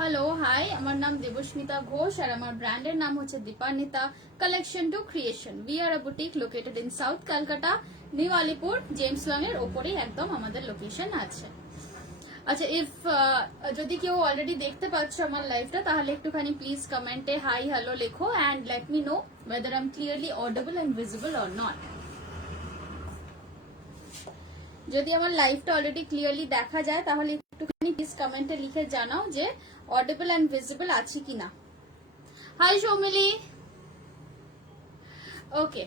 Hello hi, আমার নাম দেবস্মিতা ঘোষ আর আমার ব্র্যান্ডের নাম হচ্ছে Dipanwita collection to creation. We are a boutique located in south Calcutta, new Alipore, James Wong এর ওপরেই একদম আমাদের লোকেশন আছে। আচ্ছা, যদি কেউ অলরেডি দেখতে পাচ্ছ আমার লাইভটা, তাহলে একটুখানি প্লিজ কমেন্টে হাই হ্যালো লেখো and let me no whether I'm clearly audible and visible or not. যদি আমার লাইভটা অলরেডি ক্লিয়ারলি দেখা যায় তাহলে একটুখানি প্লিজ কমেন্টে লিখে জানাও যে অডিবল অ্যান্ড ভিজিবল আছে কিনা। Hi Saumili. Okay,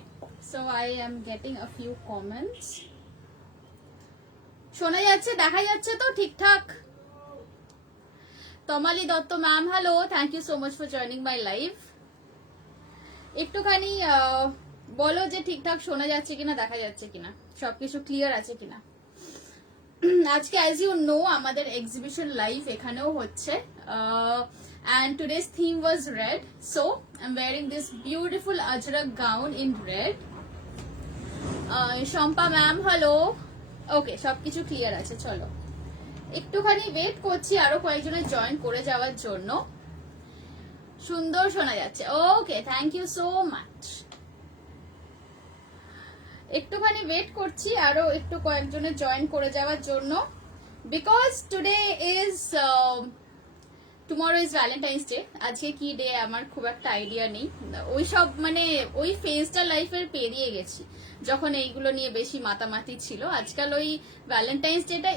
so I am getting a few comments. শোনা যাচ্ছে, দেখা যাচ্ছে তো ঠিকঠাক? Tamali Dutta ma'am, hello, thank you so much for joining my live. একটুখানি বলো যে ঠিকঠাক শোনা যাচ্ছে কিনা, দেখা যাচ্ছে কিনা, সবকিছু ক্লিয়ার আছে কিনা। আজকে অ্যাজ ইউ নো আমাদের এক্সিবিশন লাইভ এখানেও হচ্ছে and today's theme was red, so I'm wearing this beautiful ajrak gown in red. Shampa ma'am, hello. Okay, সবকিছু ক্লিয়ার আছে। চলো একটুখানি ওয়েট করছি আরো কয়েকজনের জয়েন করে যাওয়ার জন্য। সুন্দর শোনা যাচ্ছে, ওকে, থ্যাংক ইউ সো মাচ। একটুখানি ওয়েট করছি আরো একটু কয়েকজনের জয়েন করে যাওয়ার জন্য, because today is tomorrow is Valentine's day. আজকে কি ডে আমার খুব একটা আইডিয়া নেই, ওই সব মানে ওই ফেজটা লাইফের পেরিয়ে গেছি যখন এইগুলো নিয়ে বেশি মাতামাতি ছিল। আজকাল ওই ভ্যালেন্টাইন্স ডেটা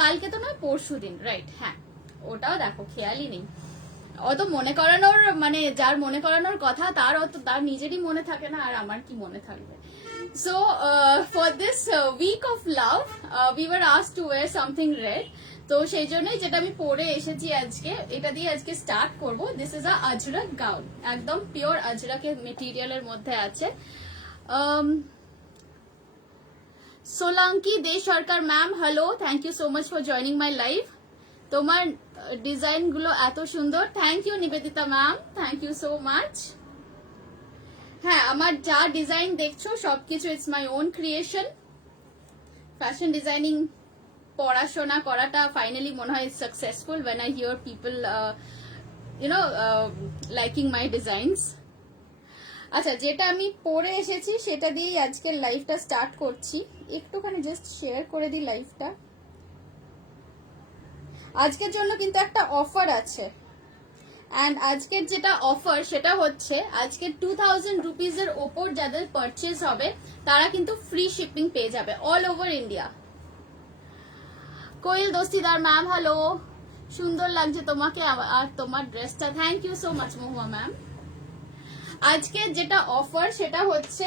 কালকে তো নয়, পরশু দিন, রাইট? হ্যাঁ, ওটাও দেখো খেয়ালই নেই। অত মনে করানোর মানে যার মনে করানোর কথা তার নিজেরই মনে থাকে না, আর আমার কি মনে থাকবে। So for this week of love we were asked to wear something red, তো সেই জন্যই যেটা আমি পরে এসেছি আজকে, এটা দিয়ে আজকে স্টার্ট করব। This is a ajrak gown, একদম পিওর আজরাকের মেটেরিয়ালের মধ্যে আছে। Solanki De Sarkar ma'am, hello, thank you so much for joining my live. তোমার ডিজাইন গুলো এত সুন্দর, thank you Nibedita ma'am, thank you so much. হ্যাঁ, আমার যা ডিজাইন দেখছো সবকিছু it's my own creation. Fashion designing পড়াশোনা করাটা ফাইনালি মনে হয় successful when I hear people liking my designs. আচ্ছা, যেটা আমি পরে এসেছি সেটা দিয়েই আজকের লাইভটা স্টার্ট করছি। একটুখানি জাস্ট শেয়ার করে দিই লাইভটা। আজকের জন্য কিন্তু একটা অফার আছে, অ্যান্ড আজকের যেটা অফার সেটা হচ্ছে আজকে 2000 রুপিজের ওপর যাদের পারচেজ হবে তারা কিন্তু ফ্রি শিপিং পেয়ে যাবে all over India. Koyel Dastidar ma'am, hello, সুন্দর লাগছে তোমাকে আর তোমার ড্রেসটা, thank you so much Mahua ma'am. আজকে যেটা অফার সেটা হচ্ছে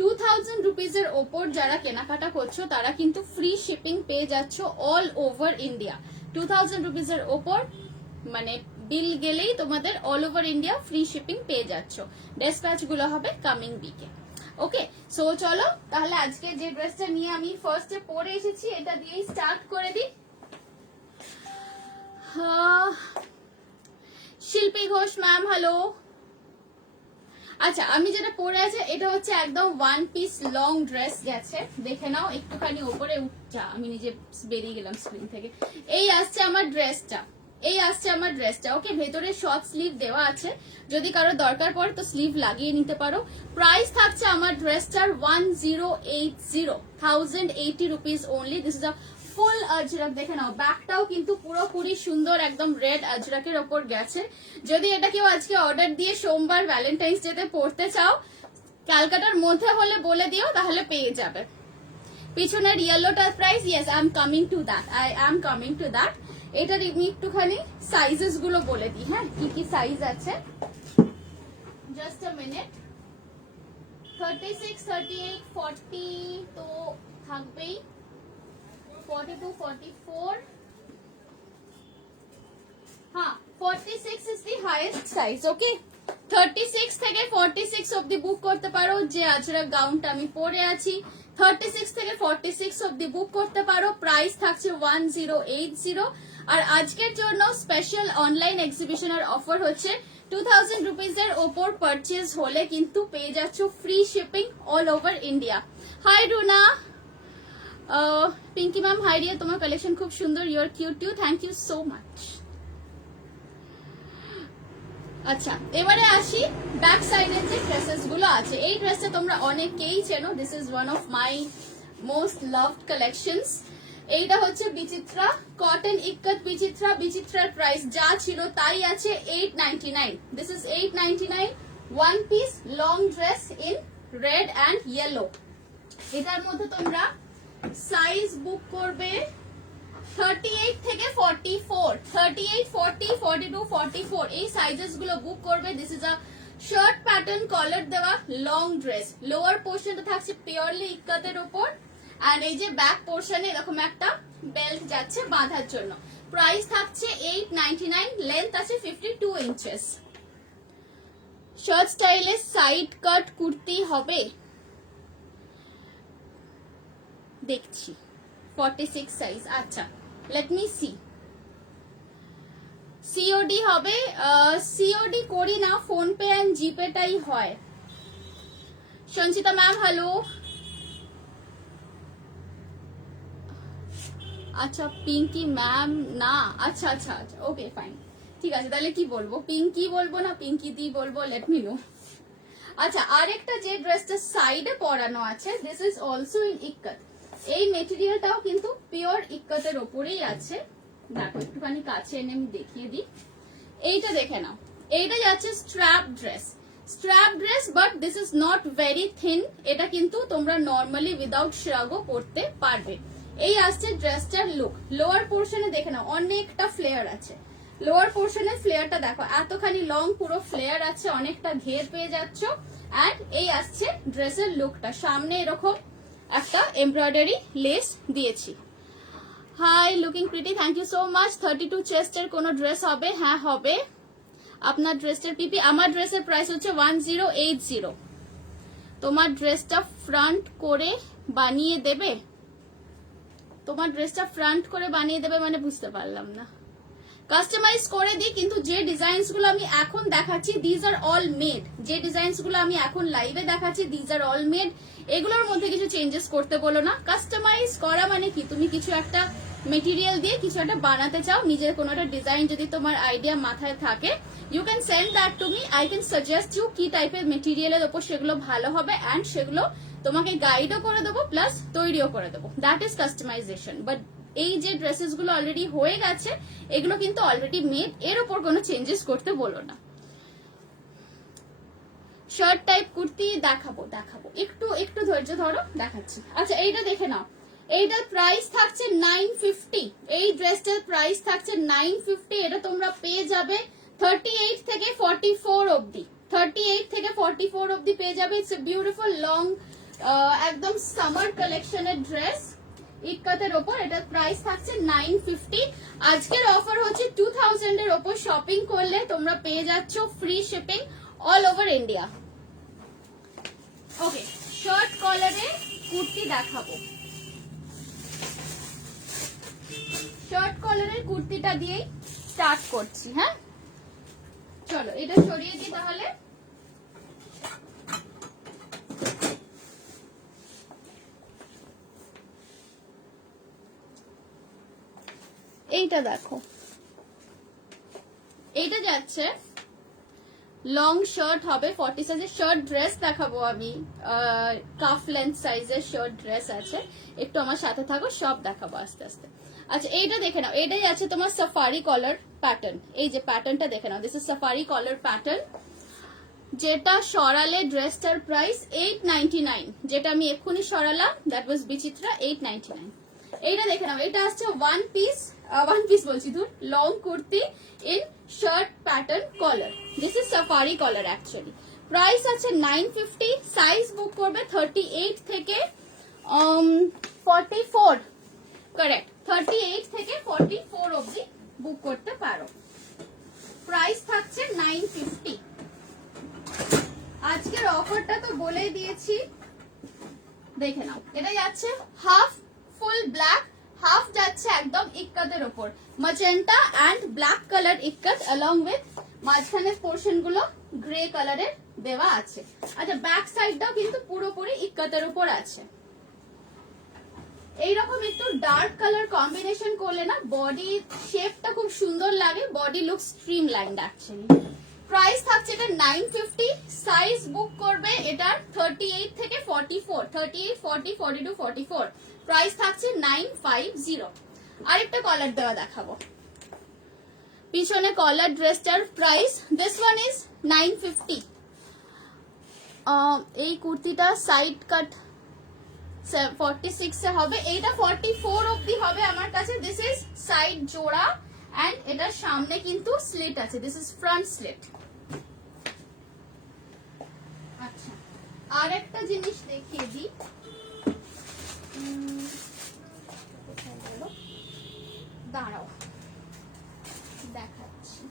2000 রুপিজের ওপর যারা কেনাকাটা করছো তারা কিন্তু ফ্রি শিপিং পেয়ে যাচ্ছ অল ওভার ইন্ডিয়া। 2000 রুপিজের ওপর মানে বিল গেলেই তোমাদের all over India free shipping পেয়ে যাচ্ছ। ডেসপ্যাচ গুলো হবে কামিং উইকে। ওকে, সো চলো তাহলে আজকে যে ড্রেসটা নিয়ে আমি ফার্স্টে পরে এসেছি এটা দিয়েই স্টার্ট করে দিই। শিল্পী ঘোষ ম্যাম, হ্যালো। আচ্ছা, আমি যেটা পরে আছে এটা হচ্ছে একদম ওয়ান পিস লং ড্রেস গেছে, দেখে নাও। একটুখানি উপরে উঠছা, আমি নিজে বেরিয়ে গেলাম স্ক্রিন থেকে। এই আসছে আমার ড্রেসটা, ওকে। ভেতরে শর্ট স্লিভ দেওয়া আছে, যদি কারো দরকার পড়ে তো স্লিভ লাগিয়ে নিতে পারো। প্রাইস থাকছে আমার ড্রেসটার 1080 rupees only. This is a full ajrak, দেখে নাও। ব্যাকটাও কিন্তু পুরোপুরি সুন্দর একদম রেড আজরাকের ওপর গেছে। যদি এটা কেউ আজকে অর্ডার দিয়ে সোমবার ভ্যালেন্টাইন্স ডেতে পড়তে চাও, ক্যালকাটার মধ্যে হলে বলে দিও, তাহলে পেয়ে যাবে। পিছনের ইয়েলোটার price, yes I am coming to that. এটার একটুখানি সাইজেস গুলো বলে দিই, হ্যাঁ, কি কি সাইজ আছে। Just a minute. 36, 38, 40 তো থাকবেই, 42, 44, হ্যাঁ 46 is the highest size, okay? 36 থেকে 46 অবধি বুক করতে পারো। যে আজরাক গাউনটা আমি পরে আছি 36 থেকে 46 অবধি বুক করতে পারো। প্রাইস থাকছে 1080। আর আজকের জন্য স্পেশাল অনলাইন এক্সিবিশনের অফার হচ্ছে 2000 রুপিজের ওপর পারচেজ হলে কিন্তু পেয়ে যাচ্ছ free shipping all over India. Hi Runa, Pinky ma'am, hi Riya, তোমার কালেকশন খুব সুন্দর, you are cute too, thank you so much. আচ্ছা এবারে আসি ব্যাক সাইডের যে ড্রেসেস গুলো আছে। এই ড্রেসটা তোমরা অনেকেই চেনো, this is one of my most loved collections. এইটা হচ্ছে বিচিত্রা কটন ইক্কত বিচিত্রা। বিচিত্রার প্রাইস যা ছিল তাই আছে 899। This is 899 one piece long dress in red and yellow. এটার মধ্যে তোমরা সাইজ বুক করবে 38 থেকে 44, 38, 40, 42, 44 এই সাইজেস গুলো বুক করবে। This is a shirt pattern collar দেওয়া লং ড্রেস। লোয়ার পোর্শনটা থাকছে পিওরলি ইক্কতের উপর, আর এই যে ব্যাক পোর্শনে এরকম একটা বেল্ট যাচ্ছে বাঁধার জন্য। প্রাইস থাকছে 899, লেন্থ আছে 52 ইঞ্চেস। শার্ট স্টাইলে সাইড কাট কুর্তি হবে, দেখছি 46 সাইজ। আচ্ছা লেট মি সি। সিওডি হবে, সিওডি করি না, ফোন পে এন্ড জিপে টাই হয়। Sanchita ma'am hello. আচ্ছা পিঙ্কি ম্যাম না, আচ্ছা আচ্ছা আচ্ছা ওকে ফাইন, ঠিক আছে তাহলে কি বলবো, পিঙ্কি বলবো না পিঙ্কি দি বলবো, লেট মি নো। আচ্ছা আরেকটা যে ড্রেসটা সাইডে পরানো আছে, this is also in ikat. এই মেটেরিয়ালটাও কিন্তু পিওর ইক্কতের ওপরেই আছে। দেখো একটুখানি কাছে এনে আমি দেখিয়ে দিই। এইটা দেখে নাও, এইটা যাচ্ছে strap dress. Strap dress but this is not very thin. এটা কিন্তু তোমরা নর্মালি উইদাউট শ্রাগও পরতে পারবে। এই আসছে ড্রেসটার লুক। লোয়ার পোর্শনে দেখে নাও অনেকটা ফ্লেয়ার আছে। লোয়ার পোর্শনের ফ্লেয়ারটা দেখো, এতখানি লং পুরো ফ্লেয়ার আছে, অনেকটা ঘের পেয়ে যাচ্ছ। অ্যান্ড এই আসছে ড্রেসের লুকটা, সামনে এরকম একটা এমব্রয়ডারি লেস দিয়েছি। Hi looking pretty, thank you so much. 32 চেস্টের কোনো ড্রেস হবে? হ্যাঁ হবে। আপনার ড্রেসের পিপি, আমার ড্রেসের প্রাইস হচ্ছে 1080। তোমার ড্রেসটা ফ্রন্ট করে বানিয়ে দেবে? তোমার ড্রেসটা ফ্রন্ট করে বানিয়ে দেবে মানে বুঝতে পারলাম না। কাস্টমাইজ করে দিই, কিন্তু যে ডিজাইনস গুলো আমি এখন দেখাচ্ছি দিজ আর অল মেড। যে ডিজাইনস গুলো আমি এখন লাইভে দেখাচ্ছি দিজ আর অল মেড। এগুলোর মধ্যে কিছু চেঞ্জেস করতে বলো না। কাস্টমাইজ করা মানে কি, তুমি কিছু একটা মেটেরিয়াল দিয়ে কিছু একটা বানাতে চাও, নিজের কোনো একটা ডিজাইন যদি তোমার আইডিয়া মাথায় থাকে, you can send that to me. I can suggest you কি টাইপের মেটেরিয়ালের ওপর সেগুলো ভালো হবে, অ্যান্ড সেগুলো তোমাকে গাইডও করে দেবো প্লাস তৈরিও করে দেবো। That is customisation. বাট এই যে ড্রেসেস গুলো অলরেডি হয়ে গেছে এগুলো কিন্তু অলরেডি মেড, এর ওপর কোনো চেঞ্জেস করতে বলো না। শার্ট টাইপ কুর্তি দেখাবো দেখাবো, একটু একটু ধৈর্য ধরো, দেখাচ্ছি। আচ্ছা এইটা দেখে নাও, এইটার প্রাইস থাকছে 950। এই ড্রেসটার প্রাইস থাকছে 950। এটা তোমরা পেয়ে যাবে 38 থেকে 44 অবধি। 38 থেকে 44 অবধি পেয়ে যাবে। ইটস এ বিউটিফুল লং একদম সামার কালেকশনের ড্রেস ইক্কতের ওপর। এটার প্রাইস থাকছে 950। আজকের অফার হচ্ছে 2000 এর ওপর শপিং করলে তোমরা পেয়ে যাচ্ছ free shipping all over India. Okay short কলারে কুর্তি দেখাবো। শর্ট কলারের কুর্তিটা দিয়েই স্টার্ট করছি। হ্যাঁ চলো এটা সরিয়ে দিই তাহলে। এইটা দেখো, এইটা যাচ্ছে লং শার্ট হবে 40 সাইজের। শার্ট ড্রেস দেখাবো আমি, কাফ লেন্থ সাইজের শার্ট ড্রেস আছে। একটু আমার সাথে থাকো, সব দেখাবো আস্তে আস্তে। আচ্ছা এইটা দেখে নাও, এটাই আছে তোমার সাফারি কলার প্যাটার্ন। এই যে প্যাটার্নটা দেখে নাও, this is safari collar pattern. যেটা সরালে ড্রেসটার প্রাইস 899। যেটা আমি এক্ষুনি সরালাম দ্যাট ওয়াজ বিচিত্রা 899। এইটা দেখে নাও, এটা আসছে ওয়ান পিস বলছি ধুর, long kurti in shirt pattern collar. This is safari collar actually. Price আছে 950। সাইজ বুক করবে 38 থেকে 44, কারেক্ট 38 থেকে 44 অবধি বুক করতে পারো। প্রাইস থাকছে 950। আজকের অফারটা তো বলেই দিয়েছি, দেখে নাও। এটা যাচ্ছে হাফ ফুল ব্ল্যাক, হাফ যাচ্ছে একদম ইক্কতের ওপর, magenta and black colour ikat along with মাঝখানের পোর্শন গুলো গ্রে কালারের দেওয়া আছে। আচ্ছা ব্যাক সাইডটাও কিন্তু পুরোপুরি ইক্কতের উপর আছে। এইরকম একটু ডার্ক কালার কম্বিনেশন করলে না বডি শেপটা খুব সুন্দর লাগে, body look stream lined actually. Price থাকছে এটা 950, সাইজ বুক করবে এটার 38 থেকে 44, 38, 40, 42, 44, প্রাইস থাকছে 950। আরেকটা কলার দেওয়া দেখাবো, পিছনে কলার ড্রেসটার প্রাইস, দিস ওয়ান ইজ 950। এই কুর্তিটা সাইড কাট 46 এ হবে, এইটা 44 অবধি হবে আমার কাছে। দিস ইজ সাইড জোড়া এন্ড এটার সামনে কিন্তু স্লিট আছে, দিস ইজ ফ্রন্ট স্লিট। আচ্ছা, আর একটা জিনিস দেখিয়ে দিই, দাঁড়াও দেখাচ্ছি।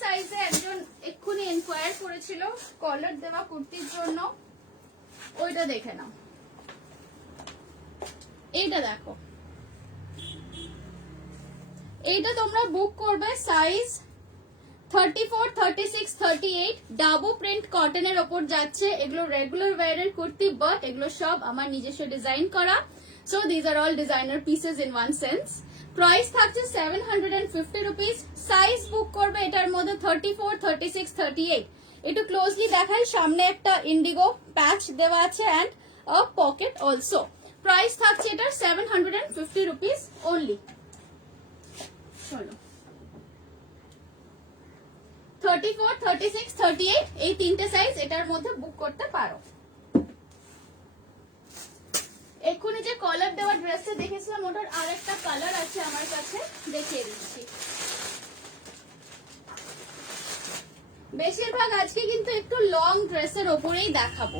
সাইজে একজন এক্ষুনি এনকোয়ার করেছিল কলার দেওয়া কুর্তির জন্য, ওইটা দেখে নাও। এইটা দেখো, এইটা তোমরা বুক করবে সাইজ 34, 36, 38, ডাবো প্রিন্ট কটনের ওপর যাচ্ছে। এগুলো রেগুলার ওয়্যারের কুর্তি, বাট এগুলো সব আমার নিজস্ব ডিজাইন করা। So these are all designer pieces in one sense. Price থাকছে 750 রুপিস। সাইজ বুক করবে এটার মধ্যে 34, 36, 38। একটু ক্লোজলি দেখাই, সামনে একটা ইন্ডিগো প্যাচ দেওয়া আছে and a pocket also. Price থাকছে এটার 750 রুপিস অনলি। চলো, 34, 36, 38 এই তিনটে সাইজ এটার মধ্যে বুক করতে পারো। এক্ষুনি যে কলার দেওয়া ড্রেসটা দেখেছিলাম ওটার আরেকটা কালার আছে আমার কাছে, দেখিয়ে দিচ্ছি। বেশিরভাগ আজকে কিন্তু একটু লং ড্রেসের ওপরেই দেখাবো,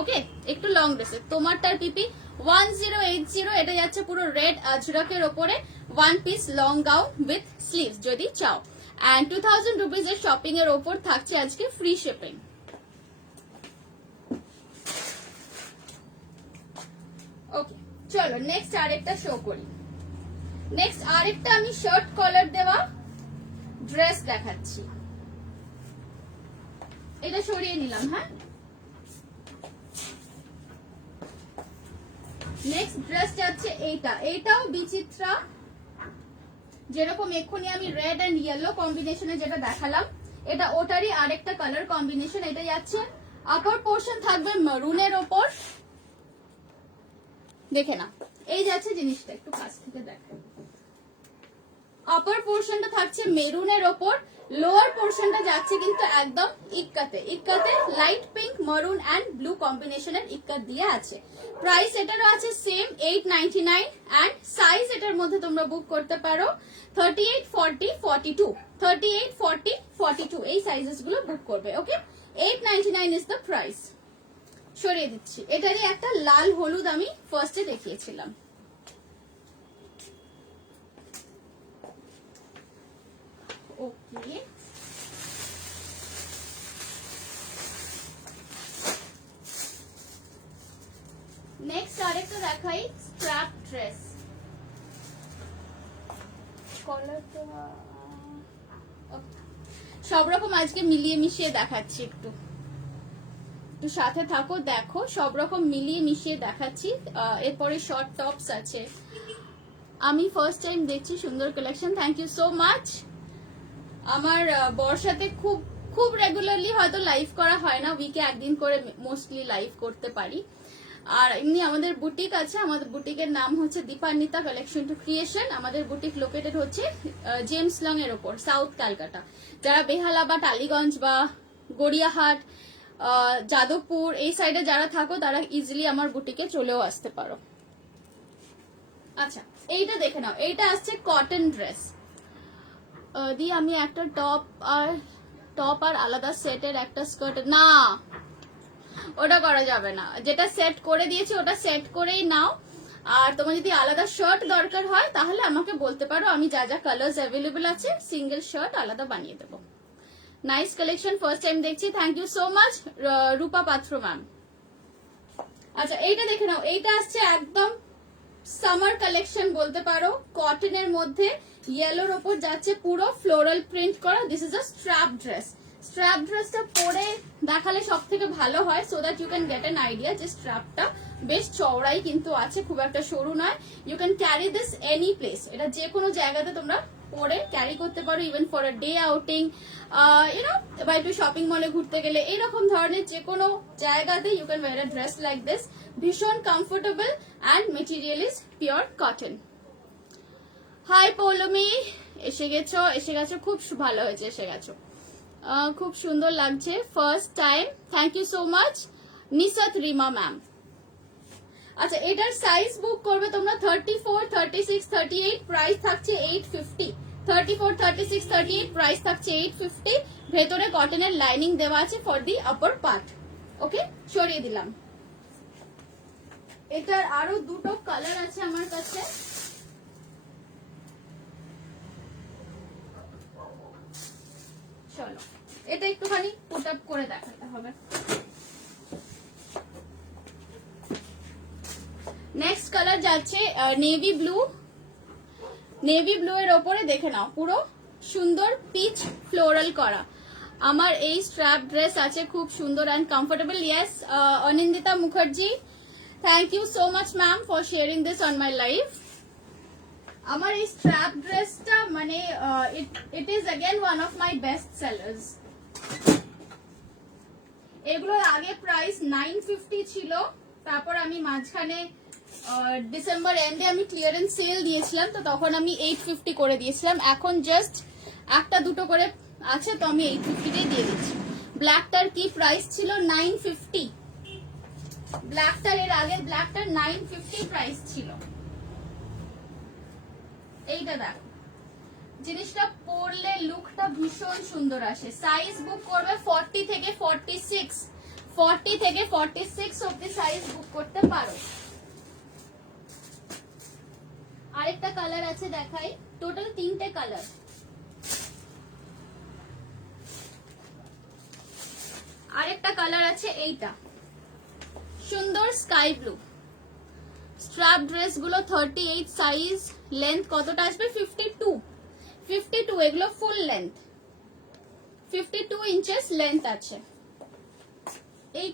ওকে? একটু লং ড্রেসের। তোমারটার পিপি 1080, এটা যাচ্ছে পুরো রেড আজরকের ওপরে, one piece long gown with sleeves যদি চাও। and 2000 rupees এর শপিং এর ওপর থাকছে আজকে ফ্রি শিপিং। ওকে, চলো নেক্সট আরেকটা শো করি। নেক্সট আরেকটা আমি শার্ট কলার দেওয়া ড্রেস দেখাচ্ছি। এটা সরিয়ে নিলাম, হ্যাঁ। নেক্সট ড্রেস যাচ্ছে এইটা, এটাও বিচিত্রা, যেরকম এক্ষুনি আমি রেড এন্ড ইয়েলো কম্বিনেশনে যেটা দেখালাম, এটা ওটারই আরেকটা কালার কম্বিনেশন। এটা যাচ্ছে আপার পোর্শন থাকবে মেরুনের ওপর, দেখে না, এই যাচ্ছে জিনিসটা, একটু কাছ থেকে দেখে। আপার পোর্শনটা থাকছে মেরুনের ওপর, লোয়ার পোর্শনটা যাচ্ছে কিন্তু একদম ইক্কাতে। ইক্কাতে লাইট পিঙ্ক, মারুন এন্ড ব্লু কম্বিনেশনের ইক্কাত দিয়ে আছে। প্রাইস এটারও আছে সেম 899 এন্ড সাইজ এটার মধ্যে তোমরা বুক করতে পারো 38, 40, 42, 38, 40, 42 এই সাইজেস গুলো বুক করবে, ওকে? 899 ইজ দ্য প্রাইস। সরিয়ে দিচ্ছি, এটারই একটা লাল হলুদ আমি ফার্স্টে দেখিয়েছিলাম। ওকে, নেক্সট আরেকটা দেখাই, স্ট্র্যাপ ড্রেস। সব রকম আজকে মিলিয়ে মিশিয়ে দেখাচ্ছি, একটু সাথে থাকো, দেখো সব রকম মিলিয়ে মিশিয়ে দেখাচ্ছি। এরপরে শর্ট টপস আছে। আমি ফার্স্ট টাইম দেখছি সুন্দর collection, thank you so much. আমার বর্ষাতে খুব খুব রেগুলারলি হয়তো লাইভ করা হয় না, উইকে একদিন করে মোস্টলি লাইভ করতে পারি। আর এমনি আমাদের বুটিক আছে, আমাদের বুটিকের নাম হচ্ছে দীপান্বিতা কালেকশন টু ক্রিয়েশন। আমাদের বুটিক লোকেটেড হচ্ছে জেমস লং এর ওপর, সাউথ ক্যালকাটা। যারা বেহালা বা টালিগঞ্জ বা গড়িয়াহাট, যাদবপুর এই সাইডে যারা থাকো তারা ইজিলি আমার বুটিকে চলেও আসতে পারো। আচ্ছা, এইটা দেখে নাও, এইটা আসছে কটন ড্রেস দিয়ে আমি একটা টপ আর আলাদা সেটের একটা স্কার্ট, না ওটা করা যাবে না, যেটা সেট করে দিয়েছি ওটা সেট করেই নাও। আর তোমার যদি আলাদা শার্ট দরকার হয় তাহলে আমাকে বলতে পারো, আমি যা যা কালার্স অ্যাভেলেবল আছে সিঙ্গেল শার্ট আলাদা বানিয়ে দেবো। নাইস কালেকশন, ফার্স্ট টাইম দেখছি, থ্যাংক ইউ সো মাচ রূপা পাত্র ম্যাম। আচ্ছা, এইটা দেখে নাও, এইটা আসছে একদম সামার কালেকশন বলতে পারো, কটনের মধ্যে ইয়েলোর ওপর যাচ্ছে পুরো ফ্লোরাল প্রিন্ট করা। This is a strap dress. Strap ড্রেসটা পরে দেখালে সব থেকে ভালো হয়, so that you can get an idea যে স্ট্র্যাপটা বেশ চওড়াই কিন্তু আছে, খুব একটা সরু নয়। You can carry this any place, এটা যে কোনো জায়গাতে তোমরা পরে ক্যারি করতে পারো, even for a day outing, you know বা একটু শপিং মলে ঘুরতে গেলে এইরকম ধরনের যে কোনো জায়গাতে you can wear a dress like this. ভীষণ comfortable and material is pure cotton. Hi Poulami, এসে গেছো, খুব ভালো হয়েছে, এসে গেছো, খুব সুন্দর লাগছে, first time, thank you so much Nisat Rima ma'am. আচ্ছা, এটার সাইজ বুক করবে তোমরা 34, 36, 38, প্রাইস থাকছে 850। 34, 36, 38 প্রাইস থাকছে 850। ভেতরে কটনের লাইনিং দেওয়া আছে ফর দি আপার পার্ট। ওকে, সরিয়ে দিলাম। এটার আরো দুটো কালার আছে আমার কাছে। চলো, এটা একটুখানি পুট আপ করে দেখাতে হবে। নেক্সট কালার যাচ্ছে নেভি ব্লু। নেভি ব্লু এর ওপরে দেখে নাও পুরো সুন্দর পিচ ফ্লোরাল করা। আমার এই স্ট্র্যাপ ড্রেস আছে, খুব সুন্দর and comfortable. Yes, Anindita Mukherjee, thank you so much ma'am for sharing this on my live. আমার এই স্ট্র্যাপ ড্রেসটা মানে it is again one of my best sellers. এগুলোর আগে প্রাইস 950 ছিল, তারপর আমি মাঝখানে ডিসেম্বর এন্ডে আমি ক্লিয়ারেন্স সেল দিয়েছিলাম, তো তখন আমি 850 করে দিয়েছিলাম। এখন জাস্ট একটা দুটো করে আছে, তো আমি 850 দিয়ে দিচ্ছি। ব্ল্যাকটার কি প্রাইস ছিল? 950। ব্ল্যাকটার এর আগে ব্ল্যাকটার 950 প্রাইস ছিল। এইটা দেখো, জিনিসটা পরলে লুকটা ভীষণ সুন্দর আসে। সাইজ বুক করবে 40 থেকে 46, 40 থেকে 46 অবধি সাইজ বুক করতে পারো। আরেকটা কালার আছে দেখাই, টোটাল 3টে কালার। আরেকটা কালার আছে এইটা, সুন্দর স্কাই ব্লু। স্ট্র্যাপ ড্রেস গুলো 38 সাইজ, লেন্থ কতটা আসবে? 52, 52। এগুলো ফুল লেন্থ, 52 ইঞ্চেস লেন্থ আছে। এই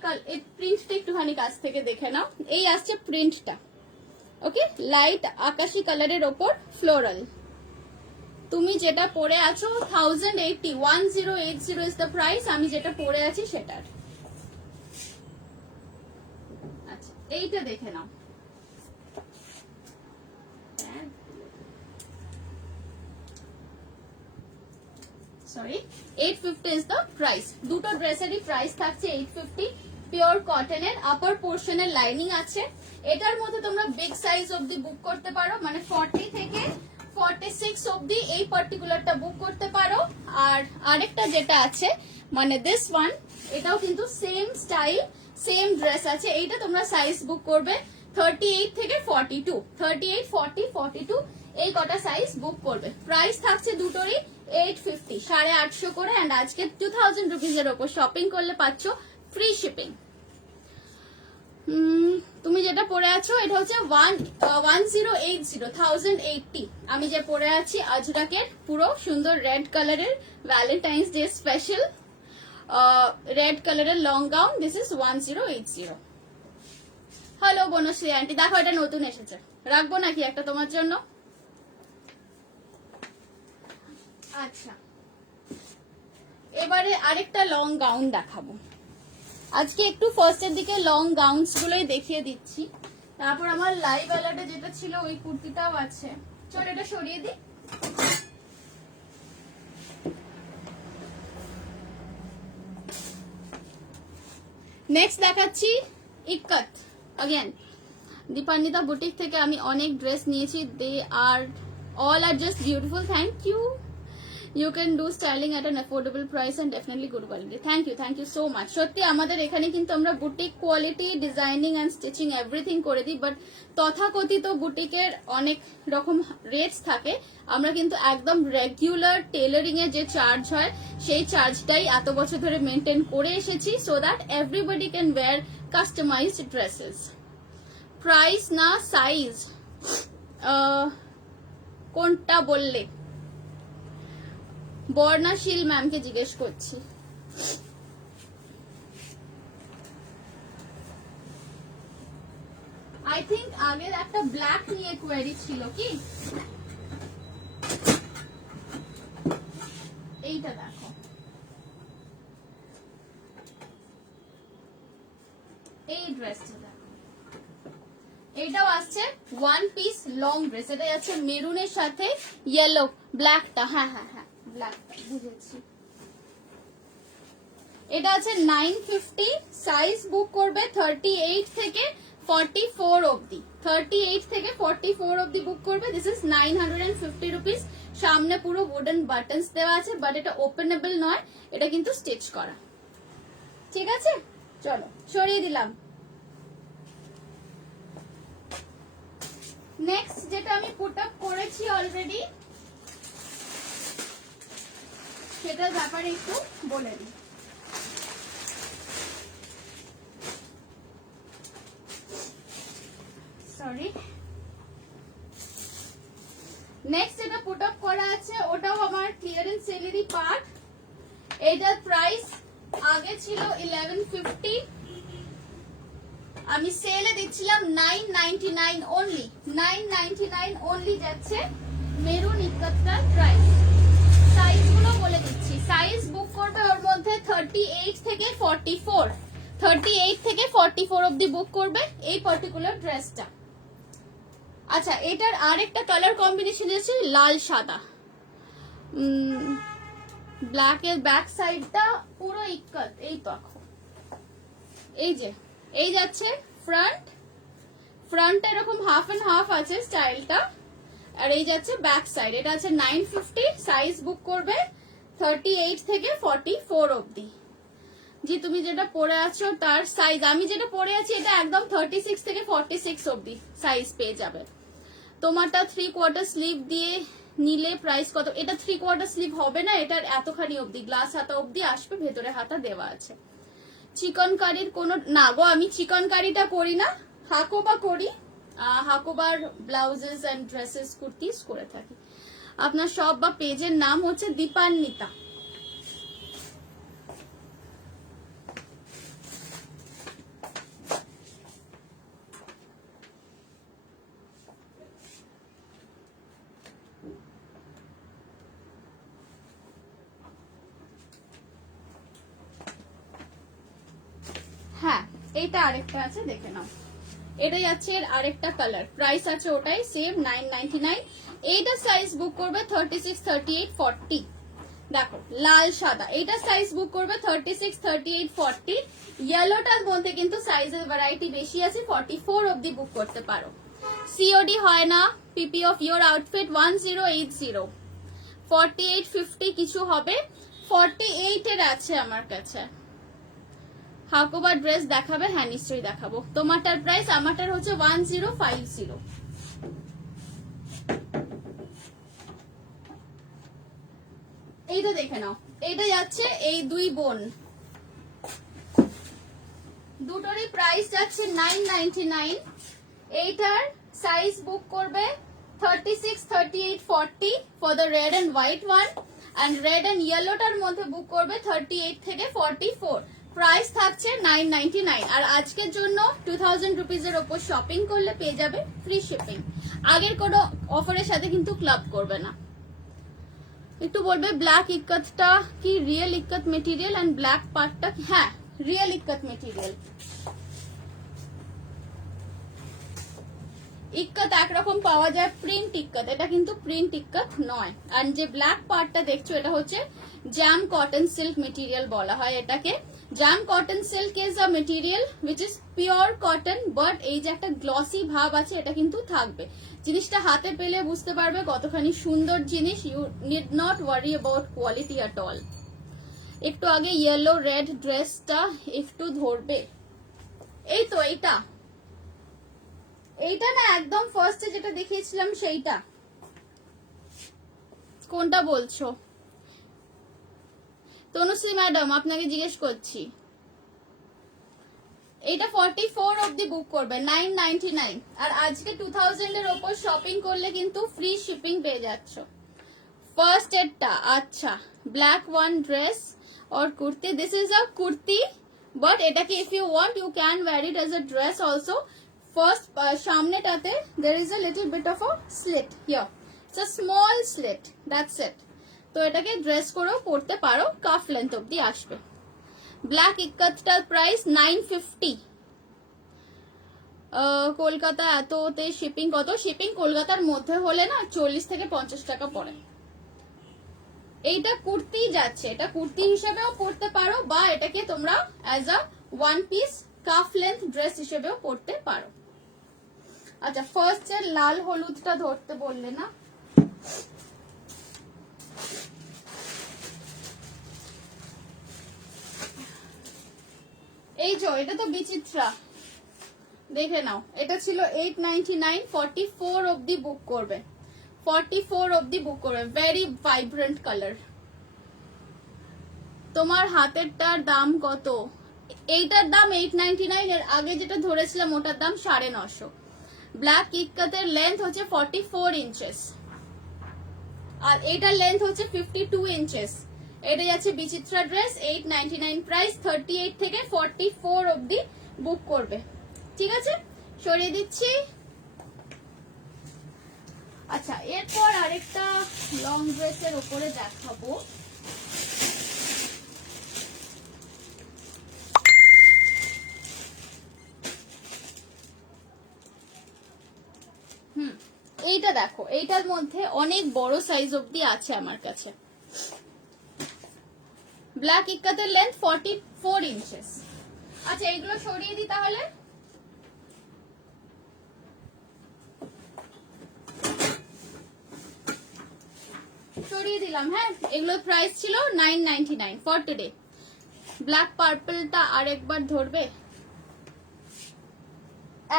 প্রিন্টটা একটুখানি কাছ থেকে দেখে নাও, এই আসছে প্রিন্টটা। ওকে, লাইট আকাশি কালারের ওপর ফ্লোরাল। তুমি যেটা পরে আছো 1080, 1080 ইজ দ্য প্রাইস। আমি যেটা পরে আছি সেটার। আচ্ছা, এইটা দেখে নাও, সরি 850 ইজ দ্য প্রাইস। দুটো ড্রেসেরই প্রাইস থাকছে 850। পিওর কটনের, আপার পোর্শনের লাইনিং আছে। এটার মধ্যে তোমরা বিগ সাইজ অবধি বুক করতে পারো, মানে 40 থেকে 46 অবধি এই পার্টিকুলারটা বুক করতে পারো। আর আরেকটা যেটা আছে মানে দিস ওয়ান, এটাও কিন্তু সেম স্টাইল, সেম ড্রেস আছে। এইটা তোমরা সাইজ বুক করবে 38 থেকে 42, 38, 40, 42 এই কটা সাইজ বুক করবে। প্রাইস থাকছে দুটোরই 850, 850 করে। অ্যান্ড আজকে 2000 রুপিজের ওপর শপিং করলে পাচ্ছ ফ্রি শিপিং। তুমি যেটা পরে আছো এটা হচ্ছে 1080। আমি যে পরে আছি আজরাকের পুরো সুন্দর রেড কালারের ভ্যালেন্টাইন্স ডে স্পেশাল রেড কালারের long gown. This is 1080। Hello Banashree aunty, দেখো এটা নতুন এসেছে, রাখবো নাকি একটা তোমার জন্য? আচ্ছা, এবারে আরেকটা লং গাউন দেখাবো। আজকে একটু ফার্স্টের দিকে লং গাউনস গুলোই দেখিয়ে দিচ্ছি, তারপর আমার লাইভ আলাদা যেটা ছিল ওই কুর্তিটাও আছে। চল এটা সরিয়ে দিই। নেক্সট দেখাচ্ছি ইক্কত। अगेन দীপান্বিতা বুটিক থেকে আমি অনেক ড্রেস নিয়েছি। They are all are just beautiful. Thank you. You can do styling at an affordable price and definitely good quality. Thank you so much. সত্যি আমাদের এখানে কিন্তু আমরা boutique quality, designing and stitching everything করে দিই, but তথাকথিত বুটিকের অনেক রকম রেটস থাকে। আমরা কিন্তু একদম রেগুলার টেলারিং এ যে চার্জ হয় সেই চার্জটাই এত বছর ধরে মেনটেন করে এসেছি, so that everybody can wear customised dresses. Price না সাইজ কোনটা বললে? বর্ণাশীল ম্যামকে জিজ্ঞেস করছি। এটা 1050 প্রাইস আই থিঙ্ক আগের একটা ব্ল্যাক নিয়ে কোয়ারি ছিল কি, এইটা দেখো, এই ড্রেসটা দেখো, এটাও আসছে ওয়ান পিস লং ড্রেস। এটা যাচ্ছে মেরুনের সাথে ইয়েলো, ব্ল্যাকটা, হ্যাঁ হ্যাঁ হ্যাঁ ব্ল্যাকটা বুঝেছি। এটা আছে 950, সাইজ বুক করবে 38 থেকে 44 অবধি, 38 থেকে 44 অবধি বুক করবে। This is 950 rupees. সামনে পুরো উডেন বাটনস দেওয়া আছে, বাট এটা ওপেনেবল নয়, এটা কিন্তু স্টিচ করা। ঠিক আছে, চলো সরিয়ে দিলাম। নেক্সট যেটা আমি পুট আপ করেছি অলরেডি, সেটার ব্যাপারে একটু বলে দিই। সরি, নেক্সট যেটা পুট আপ করা আছে ওটাও আমার ক্লিয়ারেন্স সেলেরই পার্ট। এটার প্রাইস আগে ছিল 1150, আমি সেলে দিচ্ছিলাম 999 অনলি, 999 অনলি যাচ্ছে মেরুন ইক্কাতটার প্রাইস। সাইজ গুলো বলে দিচ্ছি, সাইজ বুক করবে ওর মধ্যে 38 থেকে 44, 38 থেকে 44 অবধি বুক করবে এই পার্টিকুলার ড্রেসটা। আচ্ছা, এটার আরেকটা কালার কম্বিনেশন আছে লাল সাদা, ব্ল্যাক এর ব্যাক সাইডটা পুরো ইক্কাত, এই দেখো, এই যে এই যাচ্ছে ফ্রন্ট, ফ্রন্টটা এরকম হাফ এন্ড হাফ আছে স্টাইলটা, আর এই যাচ্ছে ব্যাক সাইড। এটা আছে 950, সাইজ বুক করবে 38 থেকে 44 অবধি। জি, তুমি যেটা পরে আছো তার সাইজ, আমি যেটা পরে আছি এটা একদম 36 থেকে 46 অবধি সাইজ পেয়ে যাবে। তোমারটা 3/4 স্লিভ দিয়ে নিলে প্রাইস কত? এটা 3/4 স্লিভ হবে না, এটার এতখানি অবধি, গ্লাস হাতা অবধি আসবে, ভেতরে হাতা দেওয়া আছে। চিকন কারির কোনো না গো, আমি চিকন কারিটা করি না, হাকোবা করি, হাকোবার ব্লাউজেস এন্ড ড্রেসেস কুর্তিস করে থাকি। আপনার শপ বা পেজের নাম হচ্ছে দীপান্বিতা। হ্যাঁ, এইটা আরেকটা আছে, দেখে নাও। এটাই আছে আরেকটা কালার, প্রাইস আছে ওটাই সেম 999। এইটা সাইজ বুক করবে 36, 38, 40। দেখো লাল সাদা, এইটা সাইজ বুক করবে 36, 38, 40। ইয়েলোটার মধ্যে কিন্তু সাইজের ভ্যারাইটি বেশি আছে, 44 অবধি বুক করতে পারো। সিওডি হয় না, পিপি অফ ইয়োর আউটফিট 1080, 48, 50 কিছু হবে, 48 এর আছে আমার কাছে। হাকোবা ড্রেস দেখাবে? হ্যাঁ নিশ্চয়ই দেখাবো। তোমারটার প্রাইস, আমারটার হচ্ছে 1050। এইটা দেখে নাও, এইটা যাচ্ছে এই দুই বোন, দুটোরই প্রাইস যাচ্ছে 999। এইটার সাইজ বুক করবে 36, 38, 40 for the red and white one, and red and ইয়েলোটার মধ্যে বুক করবে 38 থেকে 44। প্রাইস থাকছে 999। আর আজকের জন্য 2000 রুপিজের ওপর শপিং করলে পেয়ে যাবে ফ্রি শিপিং। আগের কোনো অফারের সাথে কিন্তু ক্লাব করবে না। একটু বলবে ব্ল্যাক ইক্কতটা কি real ikat material, and black পার্টটা? হ্যাঁ, রিয়েল ইক্কত মেটেরিয়াল। ইক্কত একরকম পাওয়া যায় প্রিন্ট ইক্কত, এটা কিন্তু প্রিন্ট ইক্কত নয়। আর যে ব্ল্যাক পার্টটা দেখছো এটা হচ্ছে জ্যাম কটন সিল্ক মেটেরিয়াল বলা হয় এটাকে। Jam cotton silk is a material which is pure cotton, but এই যে একটা গ্লসি ভাব আছে এটা কিন্তু থাকবে। জিনিসটা হাতে পেলে বুঝতে পারবে কতখানি সুন্দর জিনিস। You need not worry about quality at all. একটু আগে ইয়েলো রেড ড্রেসটা একটু ধরবে, এই তো এইটা, এইটা না একদম ফার্স্টে যেটা দেখিয়েছিলাম সেইটা। কোনটা বলছো তনুশ্রী ম্যাডাম? আপনাকে জিজ্ঞেস করছি। এইটা 44 অবধি বুক করবে 999, আর আজকে 2000 এর ওপর শপিং করলে কিন্তু ফ্রি শিপিং পেয়ে যাচ্ছ। ফার্স্ট এডটা আচ্ছা, ব্ল্যাক ওয়ান ড্রেস और kurti, this is a kurti, but এটাকে if you want you can wear it as a dress also। First সামনেটাতে there is a little bit of a slit here. It's a small slit. That's it. তো এটাকে dress করেও পরতে পারো, calf length অবধি আসবে। Black ইক্কাতটার price 950। Kolkata এততে শিপিং কত? শিপিং কলকাতার মধ্যে হলে না 40 থেকে 50 টাকা পড়ে। এইটা কুর্তি যাচ্ছে, এটা কুর্তি হিসেবেও পরতে পারো বা এটাকে তোমরা as a one piece calf length dress হিসেবেও পরতে পারো। আচ্ছা, ফার্স্ট এর লাল হলুদটা ধরতে বললে না? এই যে এটা তো বিচিত্রা, দেখে নাও। এটা ছিল 899, 44 অবধি বুক করবে, 44 অবধি বুক করবে। Very vibrant colour. তোমার হাতেরটার দাম কত? এইটার দাম 899, এর আগে যেটা ধরেছিলাম ওটার দাম 950। ব্ল্যাক কিটকাটের লেন্থ হচ্ছে 44 ইঞ্চেস আর এটার লেন্থ হচ্ছে 52 ইঞ্চেস। এটা যাচ্ছে বিচিত্রা ড্রেস, 899 প্রাইস। 38 থেকে 44 অবধি বুক করবে, ঠিক আছে? সরিয়ে দিচ্ছি। আচ্ছা, এরপর আরেকটা লং ড্রেসের উপরে দেখাবো। এইটা দেখো, এইটার মধ্যে অনেক বড় সাইজ অবধি আছে আমার কাছে। ব্ল্যাক ইক্কাতের লেন্থ 44 ইঞ্চেস। আচ্ছা, এগুলো সরিয়ে দিই তাহলে। সরিয়ে দিলাম, হ্যাঁ। এগুলোর প্রাইস ছিল 999 ফর টুডে। ব্ল্যাক পার্পলটা আরেকবার ধরবে?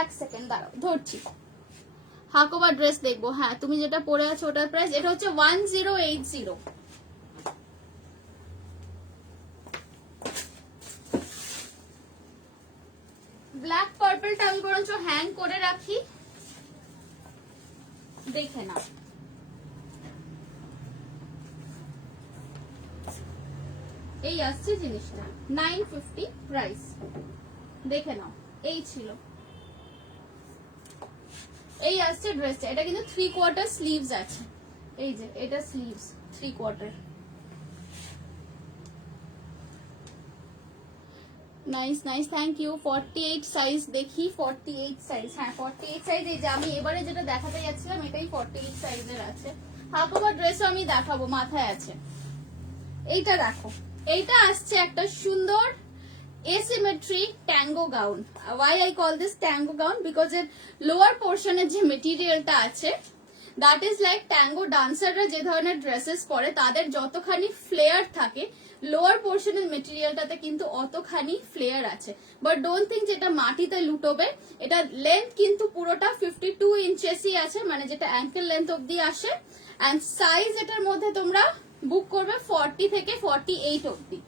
এক সেকেন্ড দাঁড়াও, ধরছি। হাকোবা ড্রেস দেখবো। হ্যাঁ, তুমি যেটা পরে আছো ওটার প্রাইস, এটা হচ্ছে 1080। ব্ল্যাক পার্পলটা আমি বরঞ্চ হ্যাং করে রাখি, দেখে নাও। এই আসছে জিনিসটা 950 প্রাইস, দেখে নাও। এই ছিল, এই আসছে ড্রেসটা। এটা কিন্তু 3/4 স্লিভস আছে। এই যে এটা sleeves 3/4। Nice nice, thank you. 48 size দেখি, 48 সাইজ। হ্যাঁ, 48 সাইজ। এই যে আমি এবারে যেটা দেখাতে যাচ্ছিলাম এটাই 48 সাইজের আছে। হাফওভার ড্রেসও আমি দেখাবো, মাথায় আছে। এইটা দেখো, এইটা আসছে একটা সুন্দর asymmetry tango gown. Why I call this tango gown? Because এর lower portion এর যে মেটেরিয়ালটা আছে that is like tango dancerরা যে ধরনের ড্রেসেস পরে তাদের যতখানি ফ্লেয়ার থাকে, লোয়ার পোর্শনের মেটেরিয়ালটাতে কিন্তু অতখানি ফ্লেয়ার আছে। বাট ডোন্ট থিঙ্ক যেটা মাটিতে লুটোবে। এটা লেন্থ কিন্তু পুরোটা 52 ইঞ্চেসই আছে, মানে যেটা অ্যাঙ্কেল লেন্থ অবধি আসে। অ্যান্ড সাইজ এটার মধ্যে তোমরা বুক করবে 40 থেকে 48 অবধি।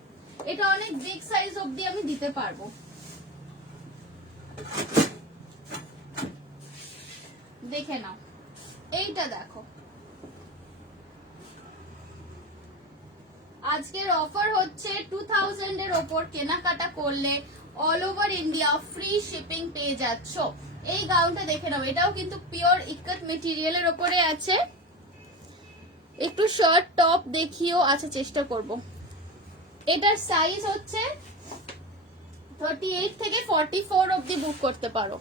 এটা অনেক বিগ সাইজ অবধি আমি দিতে পারবো। দেখে নাও, এইটা দেখো। আজকের অফার হচ্ছে 2000 এর ওপর কেনাকাটা করলে all over India free shipping পেয়ে যাচ্ছ। এই গাউনটা দেখে নাও, এটাও কিন্তু পিওর ইক্কত মেটেরিয়ালের ওপরে আছে। একটু শার্ট টপ দেখিও, আচ্ছা চেষ্টা করব। এটার সাইজ হচ্ছে 38 থেকে 44 অবধি বুক করতে পারো।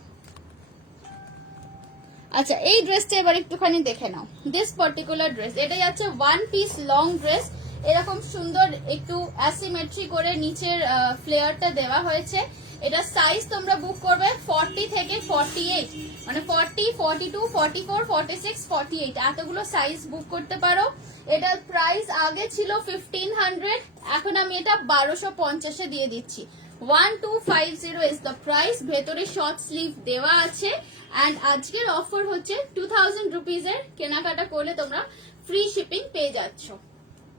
আচ্ছা, এই ড্রেসটা এবার একটুখানি দেখে নাও। দিস পার্টিকুলার ড্রেস, এটা যাচ্ছে ওয়ান পিস লং ড্রেস। এরকম সুন্দর একটু অ্যাসিমেট্রি করে নিচের ফ্লেয়ারটা দেওয়া হয়েছে। এটা সাইজ তোমরা বুক করবে 40 থেকে 48, মানে 40, 42, 44, 46, 48 এতগুলো সাইজ বুক করতে পারো। এটার প্রাইস আগে ছিল 1500, এখন আমি এটা 1250 এ দিয়ে দিচ্ছি। 1250 ইজ দ্য প্রাইস। ভেতরে শর্ট স্লিভ দেওয়া আছে। অ্যান্ড আজকের অফার হচ্ছে 2000 রুপিজের কেনাকাটা করলে তোমরা ফ্রি শিপিং পেয়ে যাচ্ছ।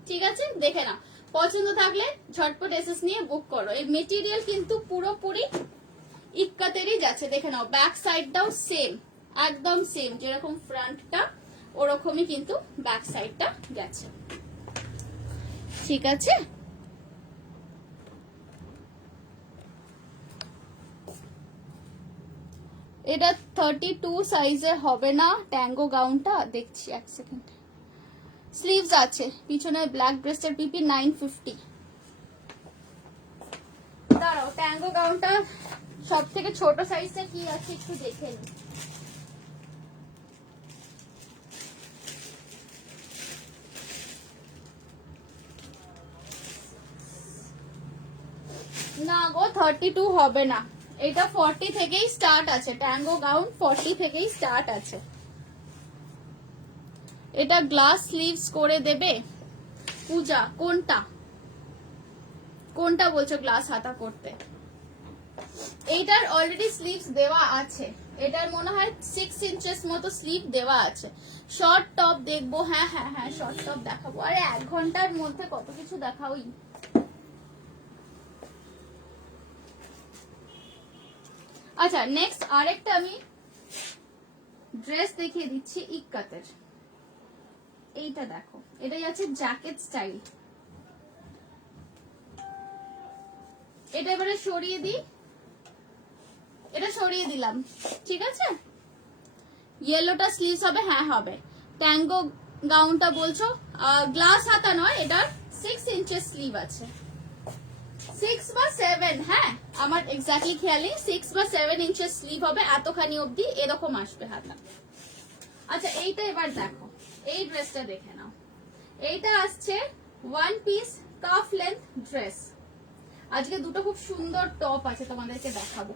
ঠিক আছে, দেখে নাও। পছন্দ থাকলে ঝটপট এসএস নিয়ে বুক করো। এই মেটেরিয়াল কিন্তু পুরোপুরি ইক্কাতেরই যাচ্ছে, দেখে নাও। ব্যাক সাইডটাও সেম, একদম সেম, যেরকম ফ্রন্টটা ওরকমই কিন্তু ব্যাক সাইডটা গেছে। ঠিক আছে, এটা 32 সাইজের হবে না ট্যাঙ্গো গাউনটা, দেখছি এক সেকেন্ড। স্লিভস আছে, পিছনে ব্ল্যাক ড্রেসের পিপি 950। দাঁড়াও, ট্যাঙ্গো গাউনটা সব থেকে ছোট সাইজটা কি আছে একটু দেখে নিই। না গো 32 হবে না, এটা 40 থেকেই স্টার্ট আছে। ট্যাঙ্গো গাউন 40 থেকেই স্টার্ট আছে। এটা গ্লাস স্লিভস করে দেবে পূজা? কোনটা কোনটা বলছো গ্লাস হাতা করতে? এইটার অলরেডি স্লিভস দেওয়া আছে, এটার মনে হয় 6 ইঞ্চেস মতো স্লিভ দেওয়া আছে। শর্ট টপ দেখবো, হ্যাঁ হ্যাঁ হ্যাঁ শর্ট টপ দেখাবো। আরে 1 ঘন্টার মধ্যে কত কিছু দেখাওই। আচ্ছা নেক্সট আরেকটা আমি ড্রেস দেখিয়ে দিচ্ছি ইক্কাতের। এইটা দেখো, এটাই আছে জ্যাকেট স্টাইল। এটা এবারে সরিয়ে দিই, এটা সরিয়ে দিলাম, ঠিক আছে। ইয়েলোটা স্লিভস হবে, হ্যাঁ হবে। ট্যাঙ্গো গাউনটা বলছো গ্লাস হাতা নয়, এটার 6 ইঞ্চের স্লিভ আছে, 6 বা 7, হ্যাঁ আমার এক্স্যাক্টলি খেয়ালি 6 বা 7 ইঞ্চের স্লিভ হবে, এতখানি অবধি এরকম আসবে হাতা। আচ্ছা এইটা এবার দেখো, এই ড্রেসটা দেখে নাও। এইটা আসছে 1 পিস কাফ লেন্থ ড্রেস। আজকে দুটো খুব সুন্দর টপ আছে তোমাদেরকে দেখাবো।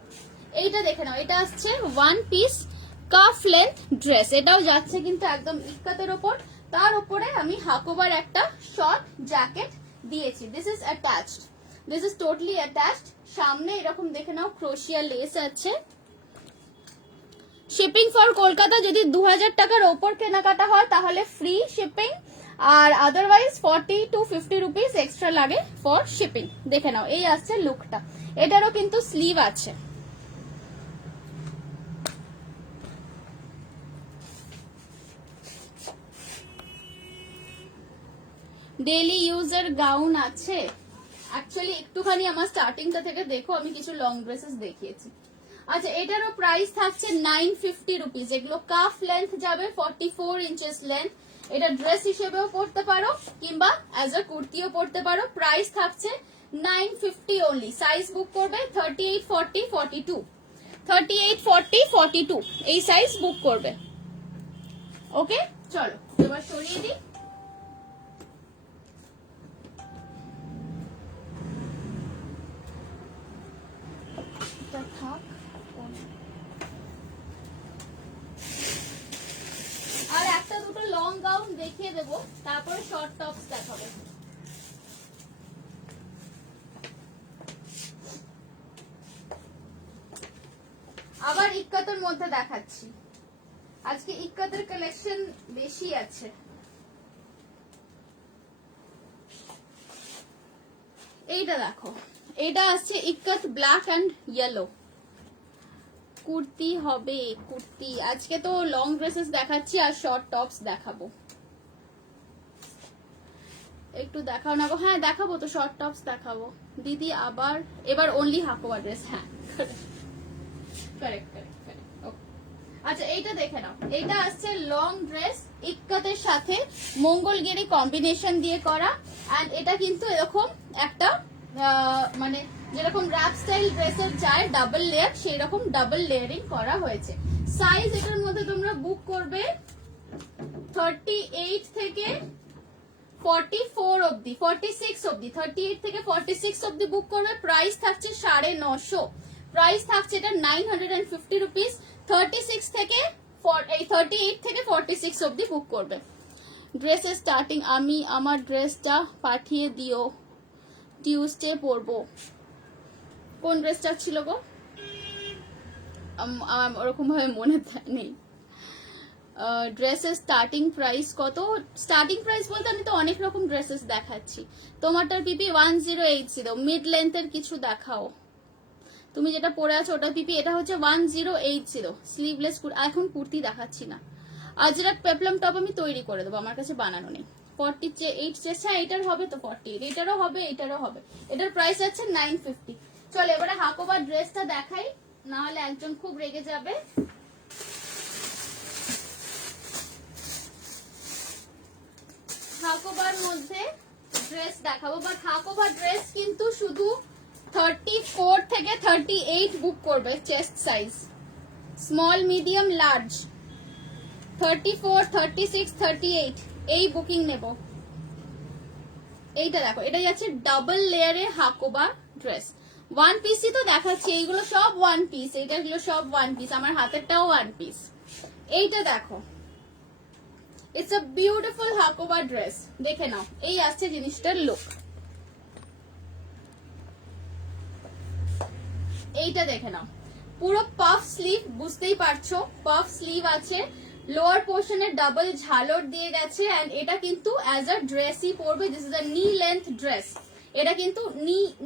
এইটা দেখে নাও, এটা আসছে 1 পিস কাফ লেন্থ ড্রেস। এটাও যাচ্ছে কিন্তু একদম ইক্কাতের ওপর, তার উপরে আমি হাকোবার একটা শর্ট জ্যাকেট দিয়েছি। This is attached, this is totally attached. সামনে এরকম দেখে নাও ক্রোশিয়া লেস আছে। শিপিং ফর কলকাতা যদি 2000 টাকার ওপর কেনাকাটা হয় তাহলে ফ্রি শিপিং, আর আদারওয়াইজ 40 to 50 রুপিস এক্সট্রা লাগে ফর শিপিং। দেখে নাও এই আসছে লুকটা, এটারও কিন্তু স্লিভ আছে। ডেইলি ইউজের গাউন আছে। অ্যাকচুয়ালি একটুখানি আমার স্টার্টিংটা থেকে দেখো, আমি কিছু লং ড্রেসেস দেখিয়েছি। আচ্ছা এটারও প্রাইস থাকছে 950 রুপিস। এগুলো কাফ লেন্থ যাবে, 44 ইঞ্চেস লেন্থ। এটা ড্রেস হিসেবেও পড়তে পারো কিংবা অ্যাজ আ কুর্তিও পড়তে পারো। প্রাইস থাকছে 950 অনলি। সাইজ বুক করবে 38, 40, 42, 38, 40, 42 এই সাইজ বুক করবে। ওকে চলো এবার সরিয়ে দিই। আর একটা দুটো লং গাউন দেখিয়ে দেবো, তারপরে শর্ট টপস দেখাবো। আবার ইক্কাতের মধ্যে দেখাচ্ছি, আজকে ইক্কাতের কালেকশন বেশি আছে। এইটা দেখো, এটা আসছে ikat black and yellow. Kurti হবে, কুর্তি। আজকে তো লং ড্রেসেস দেখাচ্ছি আর শর্ট টপস দেখাবো। একটু দেখাও না গো। হ্যাঁ দেখাবো তো, শর্ট টপস দেখাবো দিদি। আবার এবার অনলি হাকোয়া ড্রেস, হ্যাঁ কারেক্ট কারেক্ট কারেক্ট। আচ্ছা এইটা দেখে নাও, এইটা আসছে লং ড্রেস ইক্কাতের সাথে মঙ্গলগিরি কম্বিনেশন দিয়ে করা। এন্ড এটা কিন্তু এরকম একটা মানে যেরকম র‍্যাপ স্টাইল ড্রেসের যায় ডাবল লেয়ার, সেই রকম ডাবল লেয়ারিং করা হয়েছে। সাইজ এটার মধ্যে তোমরা বুক করবে 38 থেকে 44 অবধি, 46 অবধি, 38 থেকে 46 অবধি বুক করবে। প্রাইস থাকছে 950, প্রাইস থাকছে এটা 950 রুপিস। 36 থেকে 38 থেকে 46 অবধি বুক করবে। ড্রেসের স্টার্টিং আমি আমার ড্রেসটা পাঠিয়ে দিও, টিউসডে পরবো। কোন ড্রেসটা ছিল গো? ওরকম ভাবে মনে নেই। ড্রেসের স্টার্টিং প্রাইস কত? স্টার্টিং প্রাইস বলতে আমি তো অনেক রকম ড্রেসেস দেখাচ্ছি। তোমারটার পিপি 1080। মিড লেন্থের কিছু দেখাও। তুমি যেটা পরে আছো ওটা পিপি, এটা হচ্ছে 1080 স্লিভলেস। এখন কুর্তি দেখাচ্ছি না। আজরাক পেপলাম টপ আমি তৈরি করে দেবো, আমার কাছে বানানো নেই। 48 চেষ্টা, এটার হবে তো 48, এটারও হবে, এটারও হবে। এটার প্রাইস আছে 950। চলো এবারে হাকোবার ড্রেসটা দেখাই। না হলে একজন খুব রেগে যাবে। হাকোবার মধ্যে ড্রেস দেখাবো, বাট হাকোবার ড্রেস কিন্তু শুধু 34 থেকে 38 বুক করবে chest size, small medium large 34, 36, 38 এই বুকিং নেব। এইটা দেখো, এটা যাচ্ছে ডাবল লেয়ারে হাকোবা ড্রেস, ওয়ান পিসই তো দেখাচ্ছি, এইগুলো সব ওয়ান পিস, এইটাগুলো সব ওয়ান পিস, আমার হাতেরটাও ওয়ান পিস। এইটা দেখো, it's a beautiful Hakoba dress, দেখে নাও। এই আসছে জিনিসটার লুক, এইটা দেখে নাও, পুরো পাফ স্লিভ, বুঝতেই পারছো পাফ স্লিভ আছে, লোয়ার পোর্শনে ডাবল ঝালর দিয়ে গেছে, এন্ড এটা কিন্তু অ্যাজ আ ড্রেসই পরবে। দিস ইজ আ নি লেন্থ ড্রেস, এটা কিন্তু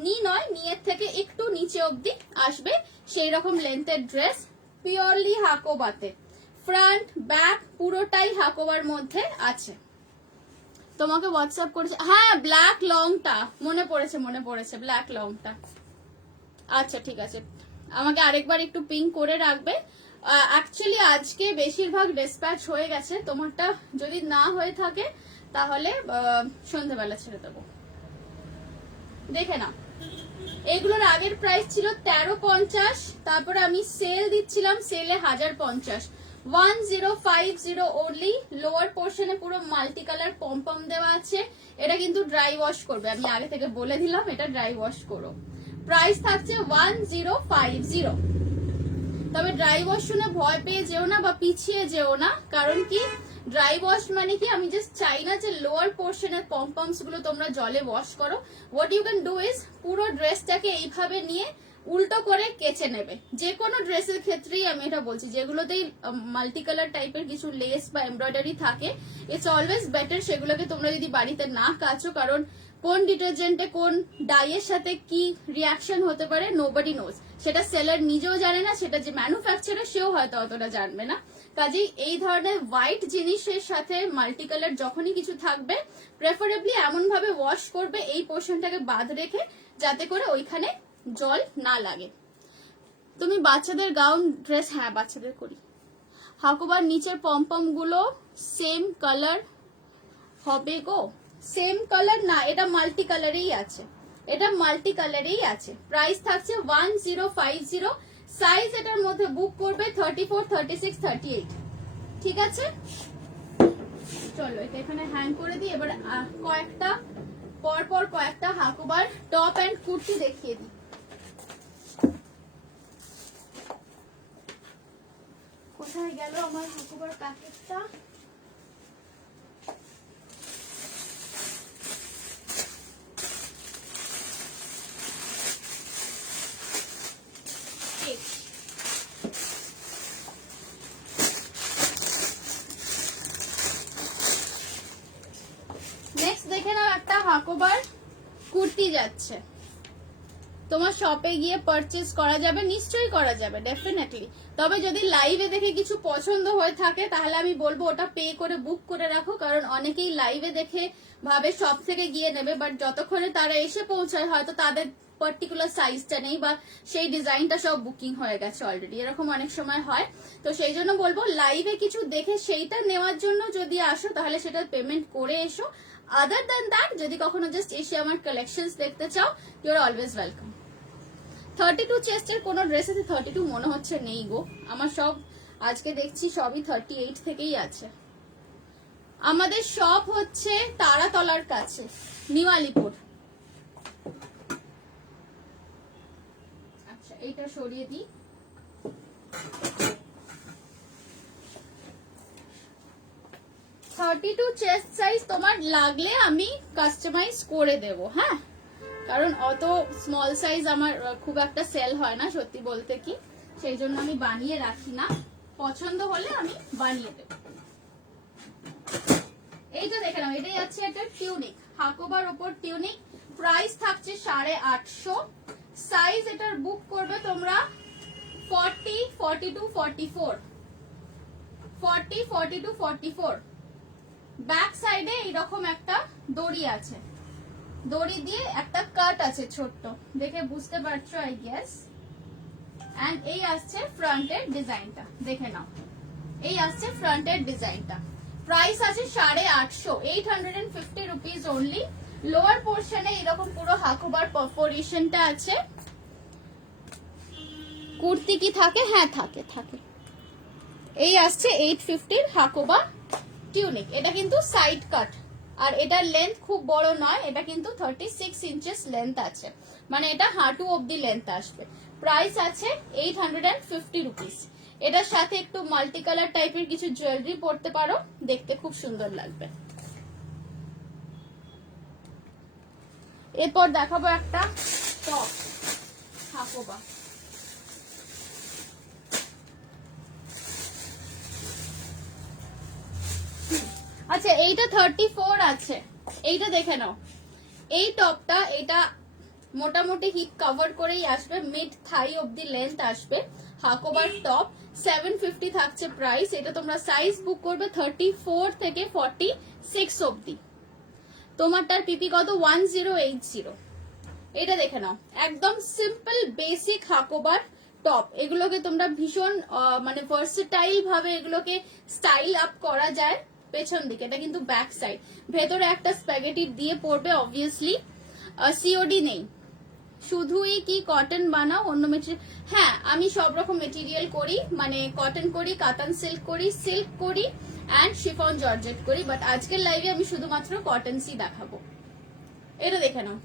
নি নয়, নিয়ের থেকে একটু নিচে অবধি আসবে সেই রকম লেন্থের ড্রেস, পিওরলি হাকোবাতে, ফ্রন্ট ব্যাক পুরোটাই হাকোবার মধ্যে আছে। তোমাকে হোয়াটসঅ্যাপ করেছে, হ্যাঁ ব্ল্যাক লংটা মনে পড়েছে ব্ল্যাক লংটা। আচ্ছা ঠিক আছে, আমাকে আরেকবার একটু পিঙ্ক করে রাখবে। অ্যাকচুয়ালি আজকে বেশিরভাগ ডিসপ্যাচ হয়ে গেছে, তোমারটা যদি না হয়ে থাকে তাহলে সন্ধ্যেবেলা ছেড়ে দেবো। দেখে নাও, এগুলোর আগের প্রাইস ছিল 1350, তারপরে আমি সেল দিচ্ছিলাম, সেলে 1050, 1050 ওনলি। লোয়ার পোর্শনে পুরো মাল্টি কালার পম্পম দেওয়া আছে, এটা কিন্তু ড্রাই ওয়াশ করবে, আমি আগে থেকে বলে দিলাম এটা ড্রাই ওয়াশ করো। প্রাইস থাকছে 1050, তবে ড্রাই ওয়াশ শুনে ভয় পেয়ে যেও না বা পিছিয়ে যেও না, কারণ কি ড্রাই ওয়াশ মানে কি, আমি জাস্ট চাই না যে লোয়ার পোর্শনের পম্পমস গুলো তোমরা জলে ওয়াশ করো। What you can do is, পুরো ড্রেসটাকে এইভাবে নিয়ে উল্টো করে কেচে নেবে। যে কোনো ড্রেসের ক্ষেত্রেই আমি এটা বলছি, যেগুলোতেই মাল্টি কালার টাইপের কিছু লেস বা এমব্রয়ডারি থাকে, ইটস অলওয়েজ বেটার সেগুলোকে তোমরা যদি বাড়িতে না কাচো, কারণ কোন ডিটারজেন্টে কোন ডাইয়ের সাথে কি রিয়াকশন হতে পারে নোবডি নোজ, সেটা সেলার নিজেও জানে না, সেটা যে ম্যানুফ্যাকচারার সেও হয়তো অতটা জানবে না। কাজেই এই ধরনের হোয়াইট জিনিসের সাথে মাল্টি কালার যখনই কিছু থাকবে, প্রেফারেবলি এমন ভাবে ওয়াশ করবে এই পোর্শনটাকে বাদ রেখে, যাতে করে ওইখানে জল না লাগে। তুমি বাচ্চাদের গাউন ড্রেস, হ্যাঁ বাচ্চাদের করি। হাকুবার নিচের পম্পম গুলো সেম কালার হবে গো, সেম কালার না, এটা মাল্টি কালারেই আছে, এটা মাল্টি কালারেই আছে। প্রাইস থাকছে 1050, সাইজ এটার মধ্যে বুক করবে 34, 36, 38, ঠিক আছে। চলো এটা এখানে হ্যাং করে দিই, এবার কয়েকটা পরপর কয়েকটা হাকুবার টপ এন্ড কুর্তি দেখিয়ে দিই। কোথায় গেল আমার হাকুবার প্যাকেটটা? নেক্সট দেখে নাও, একটা হাকুবার কুর্তি যাচ্ছে, তোমার শপে গিয়ে পারচেজ করা যাবে, নিশ্চয়ই করা যাবে ডেফিনেটলি। তবে যদি লাইভে দেখে কিছু পছন্দ হয়ে থাকে তাহলে আমি বলবো ওটা পে করে বুক করে রাখো, কারণ অনেকেই লাইভে দেখে ভাবে শপ থেকে গিয়ে নেবে, বাট যতক্ষণে তারা এসে পৌঁছায় হয়তো তাদের পার্টিকুলার সাইজটা নেই বা সেই ডিজাইনটা সব বুকিং হয়ে গেছে অলরেডি, এরকম অনেক সময় হয়। তো সেই জন্য বলবো লাইভে কিছু দেখে সেইটা নেওয়ার জন্য যদি আসো তাহলে সেটা পেমেন্ট করে এসো। আদার দ্যান দ্যাট যদি কখনো জাস্ট এসে আমার কালেকশনস দেখতে চাও, ইউ আর অলওয়েজ ওয়েলকাম। 32 চেস্টের কোন ড্রেস আছে, 32 মনে হচ্ছে নেই গো, আমার সব আজকে দেখছি সবই 38 থেকেই আছে। আমাদের শপ হচ্ছে তারাতলার কাছে, নিউ আলিপুর। আচ্ছা এইটা সরিয়ে দিই। 32 চেস্ট সাইজ তোমার লাগলে আমি কাস্টমাইজ করে দেব, হ্যাঁ, কারণ অত স্মল সাইজ আমার খুব একটা সেল হয় না সত্যি বলতে কি, সেই জন্য আমি বানিয়ে রাখি না, পছন্দ হলে আমি বানিয়ে দেব। এইটা দেখে নাও, এটাই আছে একটা টিউনিক, হাকোবার উপর টিউনিক, প্রাইস থাকছে 850, সাইজ এটার বুক করবে তোমরা 40, 42, 44, 40, 42, 44। ব্যাক সাইডে এইরকম একটা দড়ি আছে, দড়ি দিয়ে একটা কাট আছে ছোট্ট, দেখে বুঝতে পারছো আই গেস। এন্ড এই আসছে ফ্রন্টের ডিজাইনটা, দেখে নাও। এই আসছে ফ্রন্টের ডিজাইনটা। প্রাইস আছে 850, 850 রুপিস অনলি। লোয়ার পোর্শনে এরকম পুরো হাকোবার পারফোরেশনটা আছে। কুর্তি কি থাকে? হ্যাঁ থাকে থাকে। এই আসছে 850 হাকোবা টিউনিক। এটা কিন্তু সাইড কাট, আর এটার লেন্থ খুব বড় নয়, এটা কিন্তু 36 ইঞ্চেস লেন্থ আছে, মানে এটা হাঁটু অবধি লেন্থ আসবে। প্রাইস আছে 850 রুপিস। এটার সাথে একটু মাল্টি কালার টাইপের কিছু জুয়েলারি পরতে পারো, দেখতে খুব সুন্দর লাগবে। এরপর দেখাবো একটা টপ হাকোবা। আচ্ছা এইটা 34 আছে, এইটা দেখে নাও। এই টপটা এটা মোটামুটি হিপ কভার করেই আসবে, মিড থাই অবধি লেন্থ আসবে। হাকোবার টপ 750 থাকছে প্রাইস। এটা তোমরা সাইজ বুক করবে 34 থেকে 46 অবধি। তোমারটার পিপি কত? 1080। এটা দেখে নাও, একদম সিম্পল বেসিক হাকোবার টপ। এগুলোকে তোমরা ভীষণ মানে ভার্সেটাইল ভাবে এগুলোকে স্টাইল আপ করা যায়। পেছন দিকে এটা কিন্তু ব্যাক সাইড, ভেতরে একটা স্প্যাগেটি দিয়ে পড়বে অবভিয়াসলি। সিওডি নেই, শুধুই কি কটন বানাও অন্য মেটেরিয়াল? হ্যাঁ আমি সব রকম মেটেরিয়াল করি, মানে কটন করি, কাতান সিল্ক করি, সিল্ক করি অ্যান্ড শিফন জর্জেট করি, বাট আজকের লাইভে আমি শুধুমাত্র কটনসি দেখাবো। এটা দেখে নাও,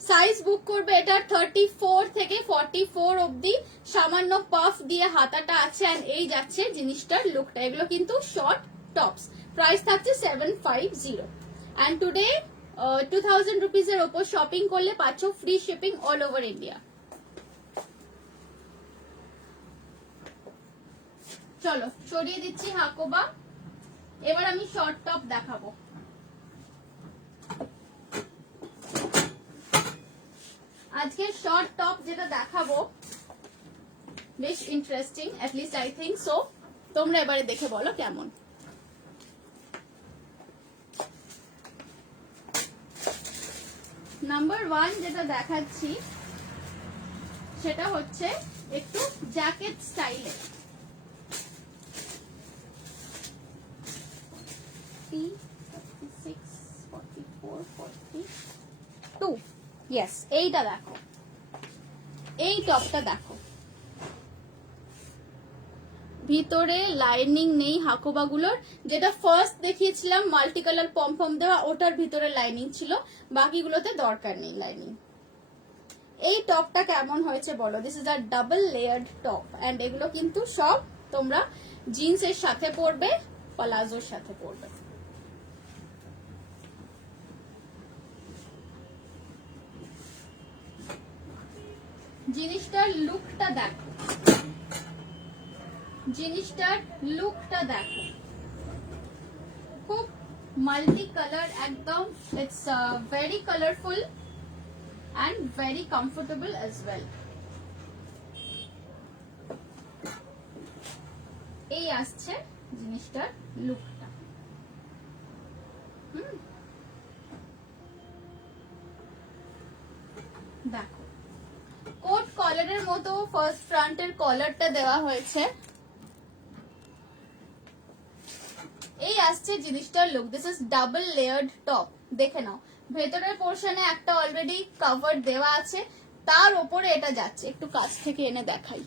সাইজ বুক করবে এটার 34 থেকে 44 অবধি। সামান্য পাফ দিয়ে হাতাটা আছে, এন্ড এই যাচ্ছে জিনিসটার লুকটা। এগুলো কিন্তু শর্ট টপস। প্রাইস থাকছে 750। এন্ড টুডে 2000 রুপিস এর ওপর শপিং করলে পাচ্ছ free shipping all over India. চলো সরিয়ে দিচ্ছি হাকোবা, এবার আমি শর্ট টপ দেখাবো। আজকে শর্ট টপ যেটা দেখাবো বেশ interesting, at least I think so. তোমরা এবারে দেখে বলো কেমন। নাম্বার 1 যেটা দেখাচ্ছি সেটা হচ্ছে একটু জ্যাকেট স্টাইলে। ইয়েস, এইটা দেখো, এই টপটা দেখো, ভিতরে লাইনিং নেই হাকোবাগুলোর। যেটা ফার্স্ট দেখিয়েছিলাম মাল্টি কালার পমপম দেওয়া, ওটার ভিতরে লাইনিং ছিল, বাকিগুলোতে দরকার নেই লাইনিং। এই টপটা কেমন হয়েছে বলো? This is a double layered top, and এগুলো কিন্তু সব তোমরা জিন্সের সাথে পরবে, প্লাজোর সাথে পরবে। জিনিসটার লুকটা দেখো, জিনিসটার লুকটা দেখো, খুব মাল্টি কালার একদম। It's very colourful and very comfortable as well. এই আসছে জিনিসটার লুকটা। দেখো কোট কলারের মতো ফার্স্ট ফ্রন্টের কলারটা দেওয়া হয়েছে। এই আসছে জিনিসটার look. This is double layered top, দেখে নাও। ভেতরের পোর্শনে একটা অলরেডি কভার দেওয়া আছে, তার উপরে এটা যাচ্ছে। একটু কাছ থেকে এনে দেখাই।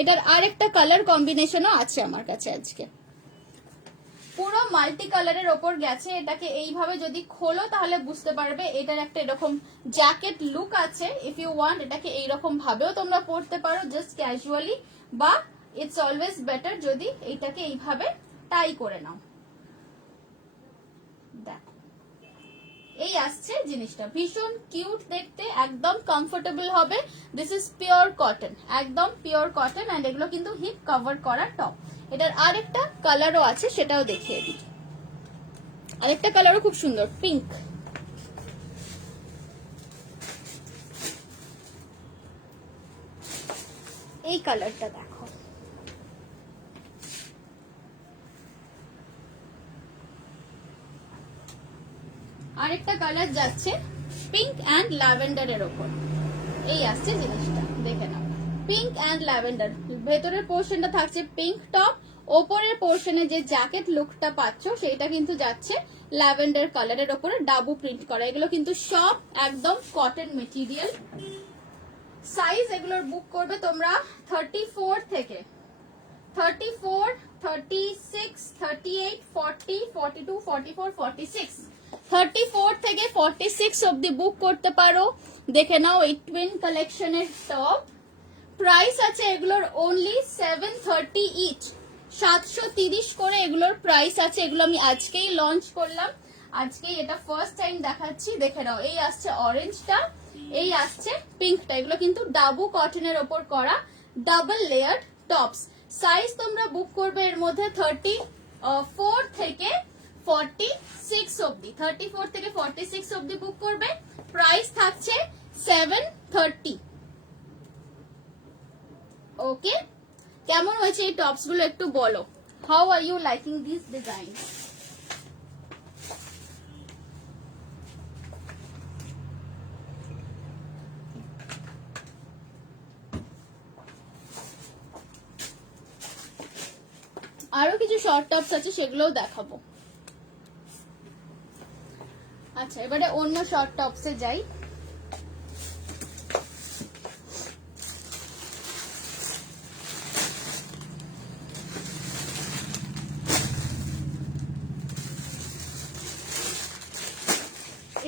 এটার আরেকটা কালার কম্বিনেশনও আছে আমার কাছে আজকে। পুরো মাল্টি কালারের ওপর গেছে। এটাকে এইভাবে যদি খোলো তাহলে বুঝতে পারবে এটার একটা এরকম জ্যাকেট লুক আছে। ইফ ইউ ওয়ান্ট এটাকে এইরকম ভাবেও তোমরা পরতে পারো জাস্ট ক্যাজুয়ালি, বা ইটস অলওয়েজ বেটার যদি এইটাকে এইভাবে টাই করে নাও। দেখো এই আসছে জিনিসটা, ভীষণ কিউট দেখতে, একদম কমফোর্টেবল হবে। দিস ইজ পিওর কটন, একদম পিওর কটন, এন্ড এগুলো কিন্তু হিপ কভার করা টপ। এটার আরেকটা কালারও আছে, সেটাও দেখিয়ে দিই। আরেকটা কালারও খুব সুন্দর, পিঙ্ক। এই কালারটা দেখো, আরেকটা কালার যাচ্ছে পিঙ্ক অ্যান্ড ল্যাভেন্ডারের ওপর। এই আসছে জিনিসটা, দেখে নাও, পিঙ্ক অ্যান্ড ল্যাভেন্ডার। ভেতরের পোর্শনটা থাকছে পিঙ্ক টপ, ওপরের পোর্শনে যে জ্যাকেট লুকটা পাচ্ছ সেটা কিন্তু যাচ্ছে ল্যাভেন্ডার কালারের ওপরে ডাবু প্রিন্ট করা। এগুলো কিন্তু সব একদম কটন মেটেরিয়াল। সাইজ এগুলোর বুক করবে তোমরা 34 থেকে 34, 36, 38, 40, 42, 44, 46, 34 থেকে 46 অবধি বুক করতে পারো। দেখে নাও এই টুইন কালেকশনের টপ। প্রাইস আছে এগুলোর অনলি 730 ইচ, 730 করে এগুলোর প্রাইস আছে। এগুলো আমি আজকেই লঞ্চ করলাম, আজকেই এটা ফার্স্ট টাইম দেখাচ্ছি। দেখে নাও, এই আসছে অরেঞ্জটা, এই আসছে পিঙ্কটা। এগুলো কিন্তু ডাবু কটনের ওপর করা ডাবল লেয়ার টপস। সাইজ তোমরা বুক করবে এর মধ্যে 34 থেকে 46 অবধি, 34 থেকে 46 অবধি বুক করবে। প্রাইস থাকছে 730। ওকে, কেমন হয়েছে এই টপস গুলো একটু বলো। How are you liking this design? আরো কিছু শর্ট টপস আছে, সেগুলোও দেখাবো। আচ্ছা, এবারে অন্য শর্ট টপসে যাই।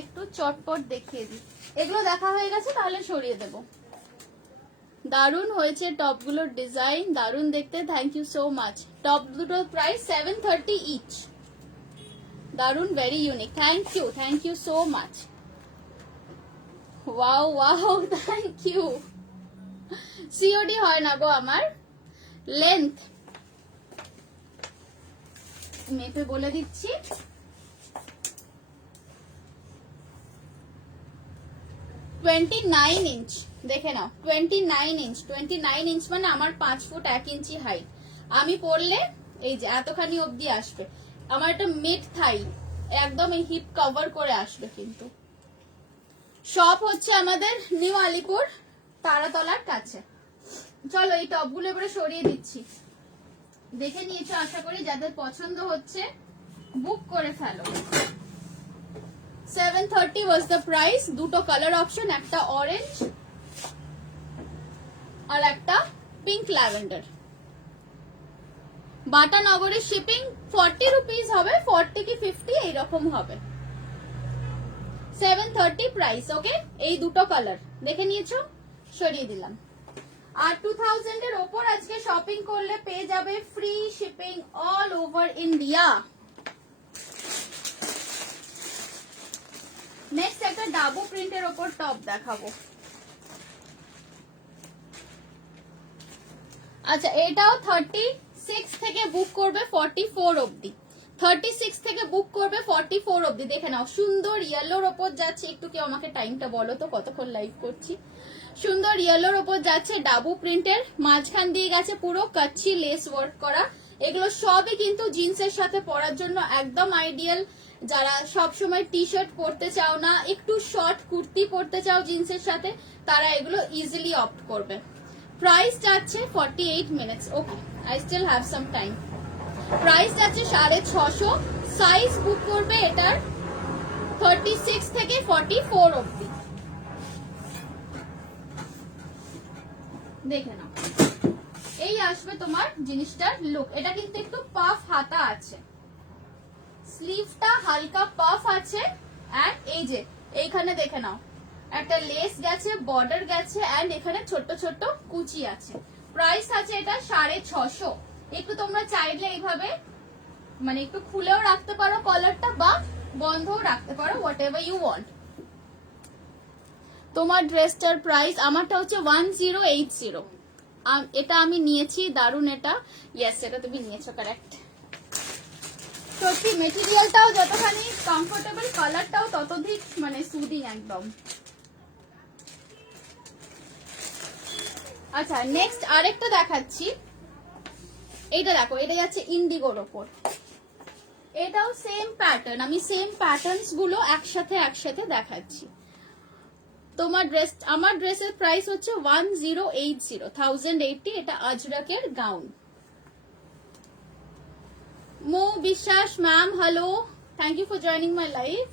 একটু চটপট দেখিয়ে দিই। এগুলো দেখা হয়ে গেছে, তাহলে সরিয়ে দেব। দারুন হয়েছে টপগুলোর ডিজাইন, দারুন দেখতে। Thank you so much. Top দুটোর প্রাইস 730 ইচ। দারুন, very unique. Thank you so much. Wow wow, thank you. COD হয় না গো আমার। লেন্থ মেপে বলে দিচ্ছি, 29 ইঞ্চ। দেখে নাও, 29 ইঞ্চ। 29 ইঞ্চ মানে আমার 5 ফুট 1 ইঞ্চি হাইট। আমি পরলে এই যে এতখানি অবধি আসবে। আমার একটা মিড থাই, একদম এই হিপ কভার করে আসবে। কিন্তু শপ হচ্ছে আমাদের নিউ আলিপুর তারাতলার কাছে। চলো এই টপগুলো এবারে সরিয়ে দিচ্ছি। দেখে নিয়েছো আশা করি, যাদের পছন্দ হচ্ছে বুক করে ফেলো। 730 was the price। দুটো কালার অপশন, একটা অরেঞ্জ আর একটা পিঙ্ক ল্যাভেন্ডার। বাটানগরের শিপিং 40 রুপিস হবে, 40 কি 50 এইরকম হবে। 730 প্রাইস। ওকে, এই দুটো কালার দেখে নিয়েছো, সরিয়ে দিলাম। আর 2000 এর ওপর আজকে শপিং করলে পেয়ে যাবে free shipping all over India. Next একটা ডাবু প্রিন্টের ওপর টপ দেখাবো। আচ্ছা, এটাও 36 থেকে বুক করবে 44 অবধি। 36 থেকে বুক করবে 44 অবধি। দেখে নাও, সুন্দর ইয়েলোর ওপর যাচ্ছে। একটু কেউ আমাকে টাইমটা বলো তো, কতক্ষণ লাইভ করছি। সুন্দর ইয়েলোর ওপর যাচ্ছে ডাবু প্রিন্টের, মাঝখান দিয়ে গেছে পুরো কাচ্চি লেস ওয়ার্ক করা। এগুলো সবই কিন্তু জিন্সের সাথে পরার জন্য একদম আইডিয়াল। যারা সব সময় টি শার্ট পরতে চাও না, একটু শর্ট কুর্তি পরতে চাও জিন্সের সাথে, তারা এগুলো ইজিলি অপ্ট করবে। প্রাইস যাচ্ছে 48 minutes. Okay, I still have some time. Price যাচ্ছে 650। সাইজ বুক করবে এটার 36 থেকে 44 অবধি। দেখে নাও, এই আসবে তোমার জিনিসটার লুক। এটা কিন্তু একটু পাফ হাতা আছে, স্লিভটা হালকা পাফ আছে। এন্ড এই যে এইখানে দেখে নাও, একটা লেস গেছে, বর্ডার গেছে, এন্ড এখানে ছোট্ট ছোট্ট কুচি আছে। প্রাইস আছে এটা 650। একটু তোমরা চাইলে এইভাবে মানে একটু খুলেও রাখতে পারো কলারটা, বা বন্ধও রাখতে পারো, হোয়াট এভার ইউ ওয়ান্ট। তোমার ড্রেসটার প্রাইস, আমারটা হচ্ছে 1080। এটা আমি নিয়েছি, দারুন এটা। ইয়েস, এটা তুমি নিয়েছো, কারেক্ট। সত্যি মেটেরিয়ালটাও যতখানি কমফোর্টেবল, কালারটাও ততোধিক মানে সুদিং একদম। আচ্ছা, নেক্সট আরেকটা দেখাচ্ছি। এইটা দেখো, এটা যাচ্ছে ইন্ডিগোর ওপর। এটাও সেম প্যাটার্ন, আমি সেম প্যাটার্নস গুলো একসাথে দেখাচ্ছি। তোমার ড্রেস, আমার ড্রেসের প্রাইস হচ্ছে 1080 এটা আজরাকের গাউন। মো Biswas ma'am hello, thank you for joining my live.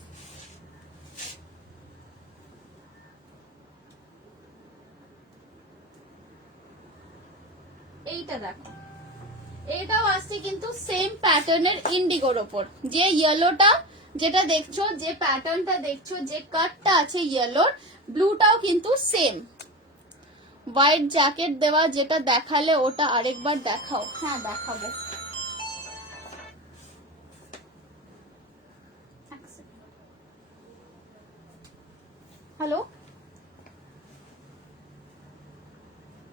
এইটা দেখো, এটাও আসছে কিন্তু সেম প্যাটার্নের ইন্ডিগোর ওপর। যে ইয়েলোটা যেটা দেখছো, যে প্যাটার্নটা দেখছো, যে কাটটা আছে ইয়েলোর, ব্লুটাও কিন্তু সেম। হোয়াইট জ্যাকেট দেওয়া যেটা দেখালে ওটা আরেকবার দেখাও। হ্যাঁ দেখাবো। হ্যালো,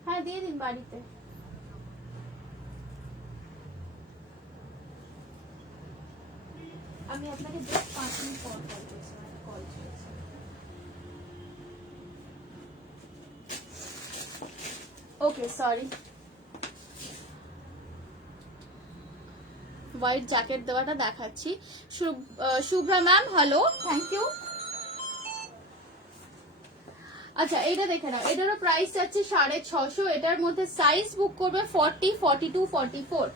হ্যাঁ দিয়ে দিন বাড়িতে। আমি আপনাকে জাস্ট 5 মিনিট পর কল করছি, কল চলছে। Okay sorry. হোয়াইট জ্যাকেট দেওয়াটা দেখাচ্ছি। Shubhra ma'am hello, thank you. আচ্ছা এইটা দেখে নাও, এটারও প্রাইস যাচ্ছে 650। এটার মধ্যে সাইজ বুক করবে 40, 42, 44,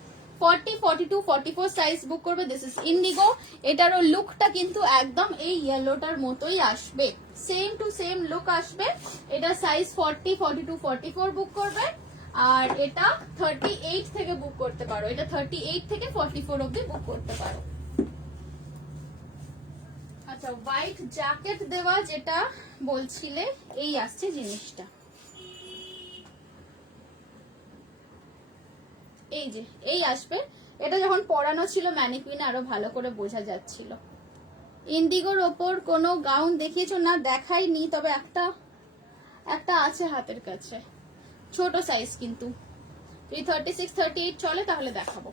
40, 42, 44 সাইজ বুক করবে। This is Indigo. এটারও লুকটা কিন্তু একদম এই ইয়েলোটার মতোই আসবে, সেম টু সেম লুক আসবে। এটা সাইজ 40, 42, 44 বুক করবে। আর এটা 38 থেকে বুক করতে পারো, এটা 38 থেকে 44 অব্দি বুক করতে পারো। আচ্ছা হোয়াইট জ্যাকেট দেওয়া যেটা বলছিলে, এই আসছে জিনিসটা, এই যে এই আসবে। এটা যখন পরানো ছিল ম্যানিকুইনে আরো ভালো করে বোঝা যাচ্ছিল। ইন্ডিগোর ওপর কোনো গাউন দেখিয়েছো না? দেখাইনি, তবে একটা একটা আছে হাতের কাছে, ছোট সাইজ কিন্তু। যদি 36, 38 চলে তাহলে দেখাবো।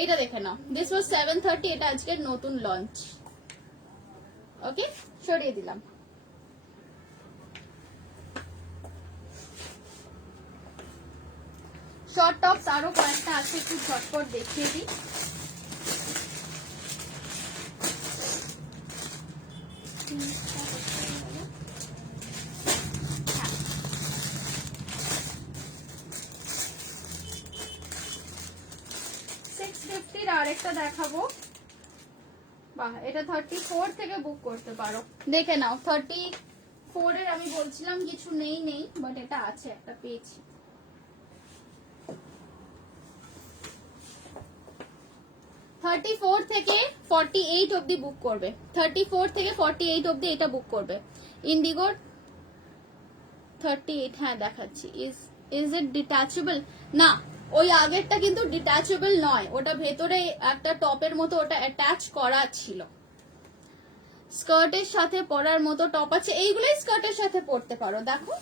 এইটা দেখে নাও, দিস ওয়াজ 730, এটা আজকের নতুন লঞ্চ। ওকে সরিয়ে দিলাম। শর্ট টপস আরো কয়েকটা আছে, একটু ঝটপট দেখিয়ে দিই। আরেকটা দেখাবো। বাহ, এটা 34 থেকে বুক করতে পারো। দেখে নাও 34 এর আমি বলছিলাম কিছু নেই, বাট এটা আছে, একটা পেয়েছি। থেকে 48 অব্দি বুক করবে, 34 থেকে 48 অব্দি এটা বুক করবে। ইন্ডিগোর 38, হ্যাঁ দেখাচ্ছি। Is it detachable? না, ওই আগেরটা কিন্তু ডিটাচেবল নয়, ওটা ভেতরে একটা টপের মতো ওটা অ্যাটাচ করা ছিল। স্কার্টের সাথে পরার মতো টপ আছে, এইগুলোই স্কার্টের সাথে পরতে পারো। দেখো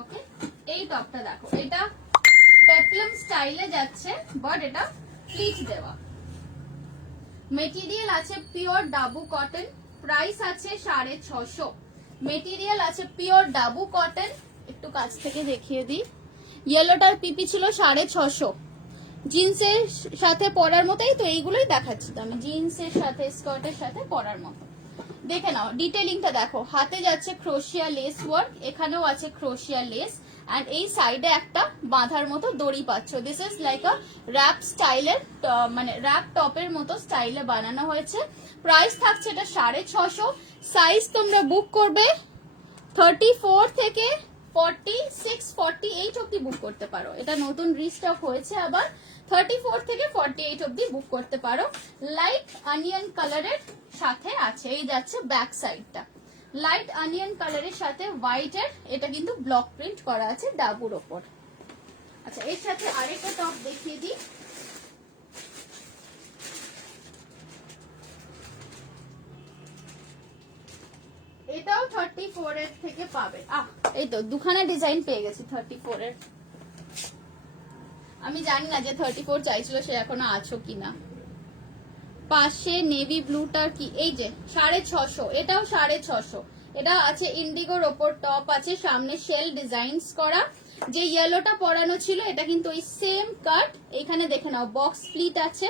ওকে, এই টপটা দেখো, এটা পেপলম স্টাইলে যাচ্ছে, বাট এটা প্লিট দেওয়া। মেটেরিয়াল আছে পিওর ডাবু কটন, প্রাইস আছে 650। মেটেরিয়াল আছে পিওর ডাবু কটন। একটু কাছ থেকে দেখিয়ে দিই, ইয়েলোটার পিপি ছিল 650। জিন্সের সাথে পরার মতোই তো, এইগুলোই দেখাচ্ছি তো আমি, জিন্সের সাথে স্কার্টের সাথে পরার মতো। দেখে নাও ডিটেলিংটা দেখো, হাতে যাচ্ছে ক্রোশিয়া লেস ওয়ার্ক, এখানেও আছে ক্রোশিয়া লেস, এন্ড এই সাইডে একটা বাঁধার মতো দড়ি পাচ্ছ। This is like a wrap স্টাইলের, মানে র্যাপ টপের মতো স্টাইলে বানানো হয়েছে। প্রাইস থাকছে এটা 650। সাইজ তোমরা বুক করবে 34 থেকে 46, 48 অব্দি বুক করতে পারো। এটা নতুন রিস্টক হয়েছে আবার। 34 থেকে 48 অব্দি বুক করতে পারো। লাইট অনিয়ন কালারের সাথে আছে, এই যাচ্ছে ব্যাক সাইডটা লাইট অনিয়ন কালারের সাথে হোয়াইটের, এটা কিন্তু ব্লক প্রিন্ট করা আছে ডাবুর ওপর। আচ্ছা এর সাথে আরেকটা টপ দেখিয়ে দিই। এটাও 34 এর থেকে পাবে। এই তো দুখানা ডিজাইন পেয়ে গেছি 34 এর। আমি জানি না যে 34 চাইছিল সে এখনো আছো কিনা। পাশে নেভি ব্লুটার কি, এই যে 650, এটাও 650। এটা আছে ইন্ডিগোর ওপর টপ আছে, সামনে শেল ডিজাইনস করা। যে ইয়েলোটা পরানো ছিল এটা কিন্তু ওই সেম কাট। এখানে দেখে নাও বক্স স্প্লিট আছে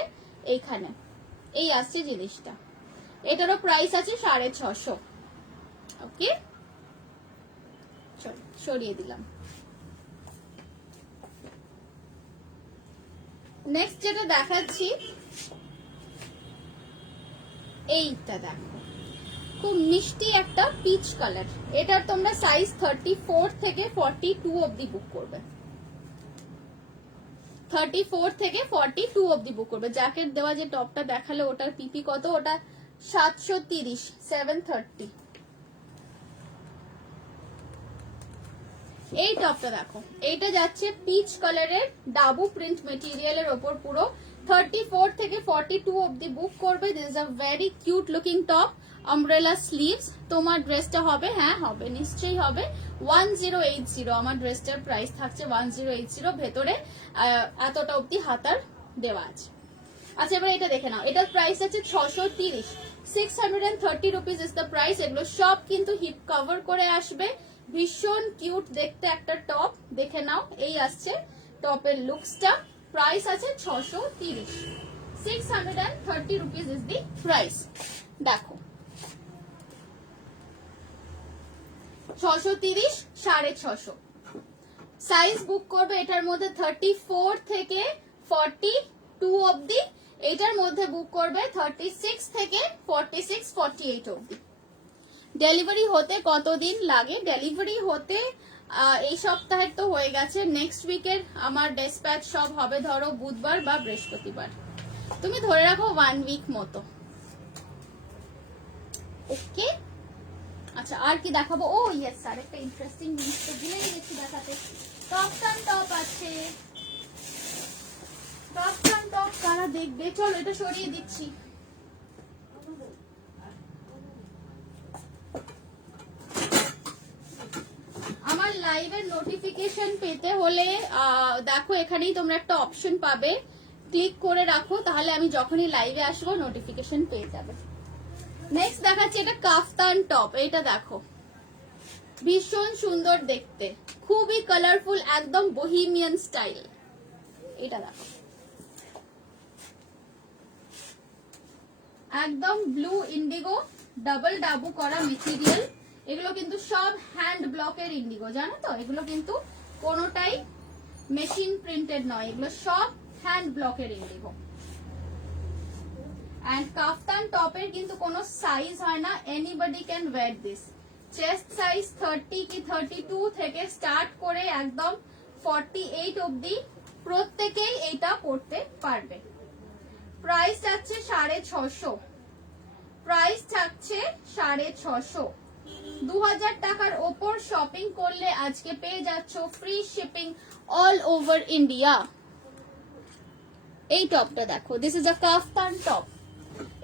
এইখানে, এই আসছে জিনিসটা। এটারও প্রাইস আছে 650। ওকে, সরিয়ে দিলাম। নেক্সট যেটা দেখাচ্ছি এইটা দেখো, খুব মিষ্টি একটা পিচ কালার। এটার তোমরা সাইজ 34 থেকে 42 অবধি বুক করবে। 34 থেকে 42 অবধি বুক করবে। জ্যাকেট দেওয়া যে টপটা দেখালে ওটার পিপি কত, ওটা 730, 730। এই টপটা দেখো, এইটা যাচ্ছে পিচ কালারের ডাবু প্রিন্ট মেটেরিয়ালের ওপর পুরো। 34 থেকে 42 অবধি বুক করবে। This is a very cute looking top, umbrella sleeves. তোমার ড্রেসটা হবে, হ্যাঁ হবে, নিশ্চয়ই হবে 1080। আমার ড্রেসটার প্রাইস থাকছে 1080। ভেতরে এতটা অবধি হাতার দেওয়া আছে। আচ্ছা এবার এটা দেখে নাও, এটার প্রাইস আছে 630, 630 রুপিস ইজ দ্য প্রাইস। এগুলো সব কিন্তু হিপ কভার করে আসবে। ভীষণ কিউট দেখতে একটা টপ, দেখে নাও। এই আসছে টপের লুকসটা। প্রাইস আছে 630, 630 রুপিস ইজ দি প্রাইস। দেখো 630, 650। সাইজ বুক করবে এটার মধ্যে 34 থেকে 42 অবধি। এটার মধ্যে বুক করবে 36 থেকে 46, 48 অবধি। ডেলিভারি হতে কতদিন লাগে? ডেলিভারি হতে এই সপ্তাহের তো হয়ে গেছে, নেক্সট উইকের আমার ডেসপ্যাচ সব হবে ধরো বুধবার বা বৃহস্পতিবার। তুমি ধরে রাখো 1 উইক মতো। ওকে, আচ্ছা আর কি দেখাবো? ও ইয়েস, আর একটা ইন্টারেস্টিং জিনিস তো ভুলেই গেছি দেখাতে। কাফতান টপ আছে। কাফতান টপ কারা দেখবে? চলো এটা সরিয়ে দিচ্ছি। আমার লাইভের নোটিফিকেশন পেতে হলে দেখো এখানেই তোমরা একটা অপশন পাবে, ক্লিক করে রাখো, তাহলে আমি যখনই লাইভে আসবো নোটিফিকেশন পেয়ে যাবে। নেক্সট দেখাচ্ছি এটা কাফতান টপ। এটা দেখো ভীষণ সুন্দর দেখতে, খুবই কালারফুল, একদম বোহিমিয়ান স্টাইল। এটা দেখো একদম ব্লু ইন্ডিগো ডাবল ডাবু করা মেটেরিয়াল। এগুলো কিন্তু সব হ্যান্ড ব্লকের ইন্ডিগো, জানো তো? এগুলো কিন্তু কোনোটাই মেশিন প্রিন্টেড নয়, এগুলো সব হ্যান্ড ব্লকের ইন্ডিগো। এন্ড কাফতান টপের কিন্তু কোনো সাইজ হয় না, anybody can wear this. Chest size 30 কি 32 থেকে স্টার্ট করে একদম 48 অবধি প্রত্যেকেই এইটা পড়তে পারবে। প্রাইস থাকছে 650, প্রাইস থাকছে 650। 2000 টাকার ওপর শপিং করলে আজকে পেয়ে যাচ্ছ free shipping all over India. এই টপটা দেখো, this is a kaftan top.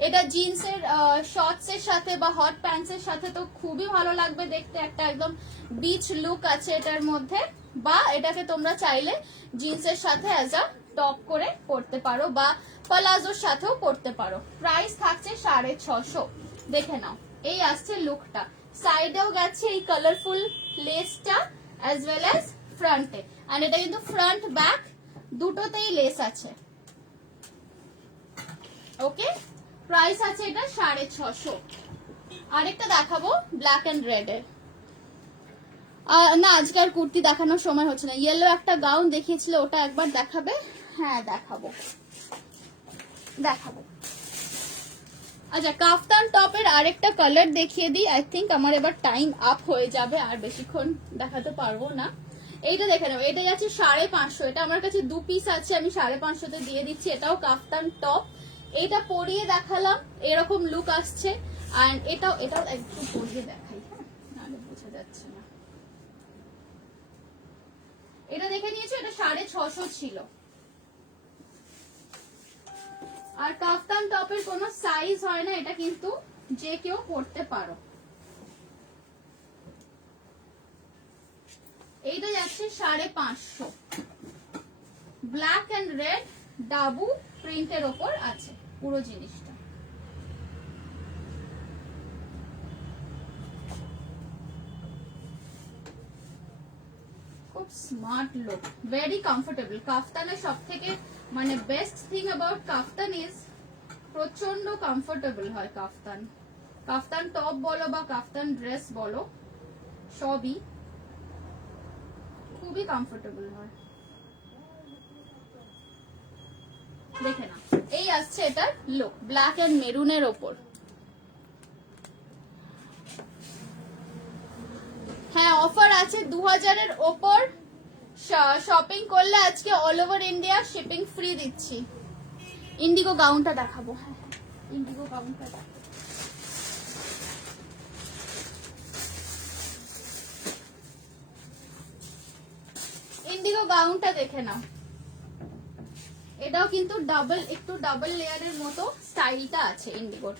এটা জিন্সের শর্টস এর সাথে বা হট প্যান্টস এর সাথে তো খুবই ভালো লাগবে দেখতে, একটা একদম বিচ লুক আছে এটার মধ্যে। বা এটাকে তোমরা চাইলে জিন্সের সাথে অ্যাজ আ টপ করে পরতে পারো বা প্লাজোর সাথেও পরতে পারো। প্রাইস থাকছে 650। দেখে নাও এই আসছে লুকটা, সাইডেও গেছে এই কালারফুল লেসটা অ্যাজ ওয়েল অ্যাজ ফ্রন্টে। আর এটা কিন্তু ফ্রন্ট ব্যাক দুটোতেই লেস আছে। ওকে, প্রাইস আছে এটা 650। আরেকটা দেখাবো ব্ল্যাক এন্ড রেড এর। না আজকে আর কুর্তি দেখানোর সময় হচ্ছে না। ইয়েলো একটা গাউন দেখিয়েছিল, ওটা একবার দেখাবে? হ্যাঁ দেখাবো দেখাবো। আচ্ছা কাফতান টপের আরেকটা কালার দেখিয়ে দিই। আই থিঙ্ক আমার এবার টাইম আপ হয়ে যাবে, আর বেশিক্ষণ দেখাতে পারবো না। এইটা দেখে নাও, এটা যাচ্ছে 550। এটা আমার কাছে 2 পিস আছে, আমি 550 দিয়ে দিচ্ছি। এটাও কাফতান টপ। এইটা পরিয়ে দেখালাম, এরকম লুক আসছে। আর এটাও একটু পরিয়ে দেখাই, হ্যাঁ নাহলে বোঝা যাচ্ছে না। এটা দেখে নিয়েছো, এটা 650 ছিল। আর কাফতান টপের কোনো সাইজ হয় না, এটা কিন্তু যে কেউ পরতে পারো। এইটা যাচ্ছে 550। ব্ল্যাক এন্ড রেড ডাবু প্রিন্টের ওপর আছে পুরো জিনিসটা। খুব স্মার্ট লুক, ভেরি কমফোর্টেবল। কাফতানের সব থেকে মানে best thing about kaftan is প্রচন্ড কমফোর্টেবল হয় কাফতান। কাফতান টপ বলো বা কাফতান ড্রেস বলো, সবই খুবই কমফোর্টেবল হয়। দেখে না, এই আসছে এটার লুক, ব্ল্যাক এন্ড মেরুনের ওপর। হ্যাঁ অফার আছে 2000-এর ওপর শপিং করলে আজকে all over India shipping free দিচ্ছি। ইন্ডিগো গাউনটা দেখাবো। হ্যাঁ ইন্ডিগো গাউনটা দেখাবো। ইন্ডিগো গাউনটা দেখে নাও, এটাও কিন্তু ডাবল, একটু ডাবল লেয়ারের মতো স্টাইলটা আছে ইন্ডিগোর।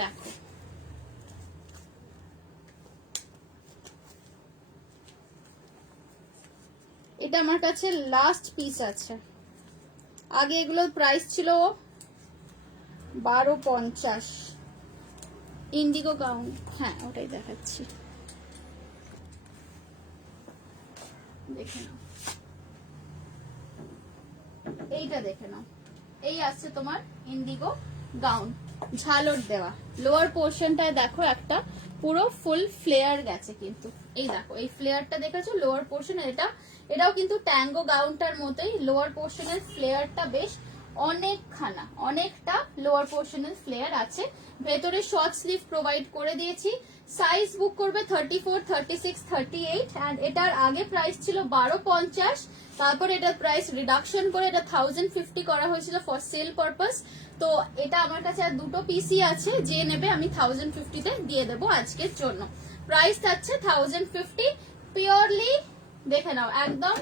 দেখো এটা আমার কাছে লাস্ট পিস আছে। আগে এগুলোর প্রাইস ছিল 1250। ইন্ডিগো গাউন, হ্যাঁ ওটাই দেখাচ্ছি, দেখে নাও। এইটা দেখে নাও, এই আসছে তোমার ইন্ডিগো গাউন, ঝালর দেওয়া। লোয়ার পোর্শনটায় দেখো একটা পুরো ফুল ফ্লেয়ার গেছে কিন্তু, এই দেখো এই ফ্লেয়ারটা দেখেছো লোয়ার পোর্শনে। এটাও কিন্তু ট্যাঙ্গো গাউনটার মতোই লোয়ার পোর্শনের ফ্লেয়ারটা বেশ অনেকটা লোয়ার পোর্শনের ফ্লেয়ার আছে। ভেতরে শর্ট স্লিভ প্রোভাইড করে দিয়েছি। সাইজ বুক করবে 34, 36, 38 এন্ড এটার আগে প্রাইস ছিল 1250, তারপর এটার প্রাইস রিডাকশন করে এটা 1050 করা হয়েছিল ফর সেল পারপাস। তো এটা আমার কাছে আর দুটো পিসই আছে, যে নেবে আমি 1050-তে দিয়ে দেবো আজকের জন্য। প্রাইস থাকছে 1050 পিওরলি। দেখে নাও একদম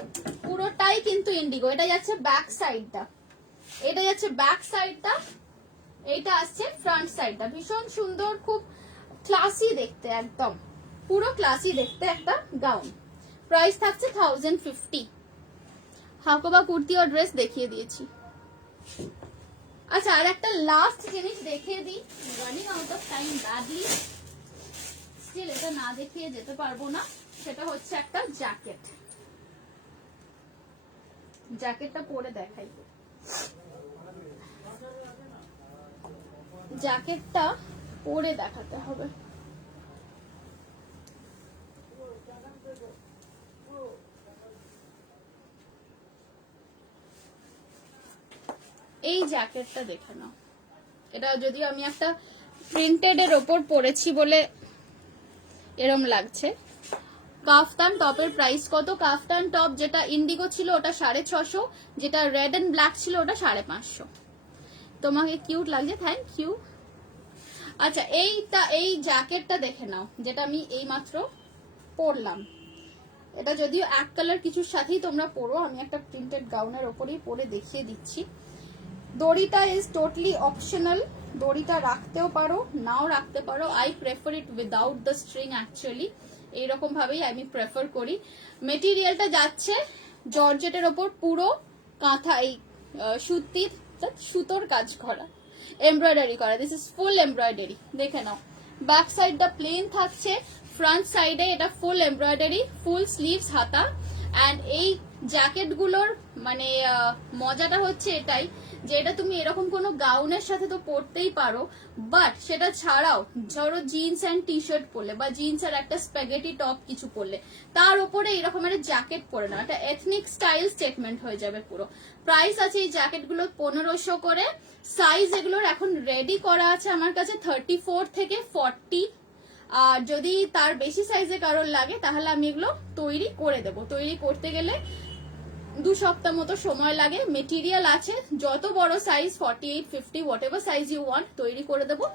পুরোটাই কিন্তু ইন্ডিগো। এটা যাচ্ছে ব্যাক সাইডটা, এটা যাচ্ছে ব্যাক সাইডটা, এইটা আসছে ফ্রন্ট সাইডটা। ভীষণ সুন্দর, খুব ক্লাসি দেখতে, একদম পুরো ক্লাসি দেখতে একটা গাউন। প্রাইস থাকছে 1050। হাকোবা কুর্তি ও ড্রেস দেখিয়ে দিয়েছি। আচ্ছা আর একটা লাস্ট জিনিস দেখিয়ে দিই, running out of time badly, still এটা না দেখিয়ে যেতে পারবো না। সেটা হচ্ছে একটা জ্যাকেট। জ্যাকেটটা পরে দেখাই, জ্যাকেটটা পরে দেখাতে হবে। এই জ্যাকেটটা দেখে নাও, এটা যদিও আমি একটা প্রিন্টেড এর ওপর পরেছি বলে এরম লাগছে। কাফতান টপের প্রাইস কত? কাফতান টপ যেটা ইন্ডিগো ছিল ওটা 650, যেটা রেড এন্ড ব্ল্যাক ছিল ওটা 550। তোমাকে কিউট লাগছে, থ্যাংক ইউ। আচ্ছা এই জ্যাকেটটা দেখে নাও, যেটা আমি এই মাত্র পরলাম। এটা যদিও এক কালার কিছুর সাথেই তোমরা পরো, আমি একটা প্রিন্টেড গাউনের ওপরেই পরে দেখিয়ে দিচ্ছি। দড়িটা ইজ টোটালি অপশনাল, দড়িটা রাখতেও পারো নাও রাখতে পারো। I prefer it without the string actually, এইরকম ভাবেই আমি প্রেফার করি। মেটেরিয়ালটা যাচ্ছে জর্জেটের ওপর, পুরো কাঁথা, এই সুতোর কাজ করা, এমব্রয়ডারি করা। দিস ইজ ফুল এমব্রয়ডারি, দেখে নাও। ব্যাক সাইডটা প্লেন থাকছে, ফ্রন্ট সাইডে এটা ফুল এমব্রয়ডারি, ফুল স্লিভস হাতা। অ্যান্ড এই জ্যাকেটগুলোর মানে মজাটা হচ্ছে এটাই যে এটা তুমি এরকম কোনো গাউনের সাথে তো পরতেই পারো, বাট সেটা ছাড়াও ধরো জিন্স অ্যান্ড টি শার্ট পরলে বা জিন্স আর একটা স্প্যাগেটি টপ কিছু পরলে, তার উপরে এরকম একটা জ্যাকেট পরে না, একটা এথনিক স্টাইল স্টেটমেন্ট হয়ে যাবে পুরো। প্রাইস আছে এই জ্যাকেটগুলোর 1500 করে। সাইজ এগুলোর এখন রেডি করা আছে আমার কাছে 34 থেকে 40, আর যদি তার বেশি সাইজে কারোর লাগে তাহলে আমি এগুলো তৈরি করে দেবো। তৈরি করতে গেলে 2 সপ্তাহ মতো সময় লাগে। মেটেরিয়াল আছে, যত বড় size 48, 50 whatever size you want তৈরি করে দেবো।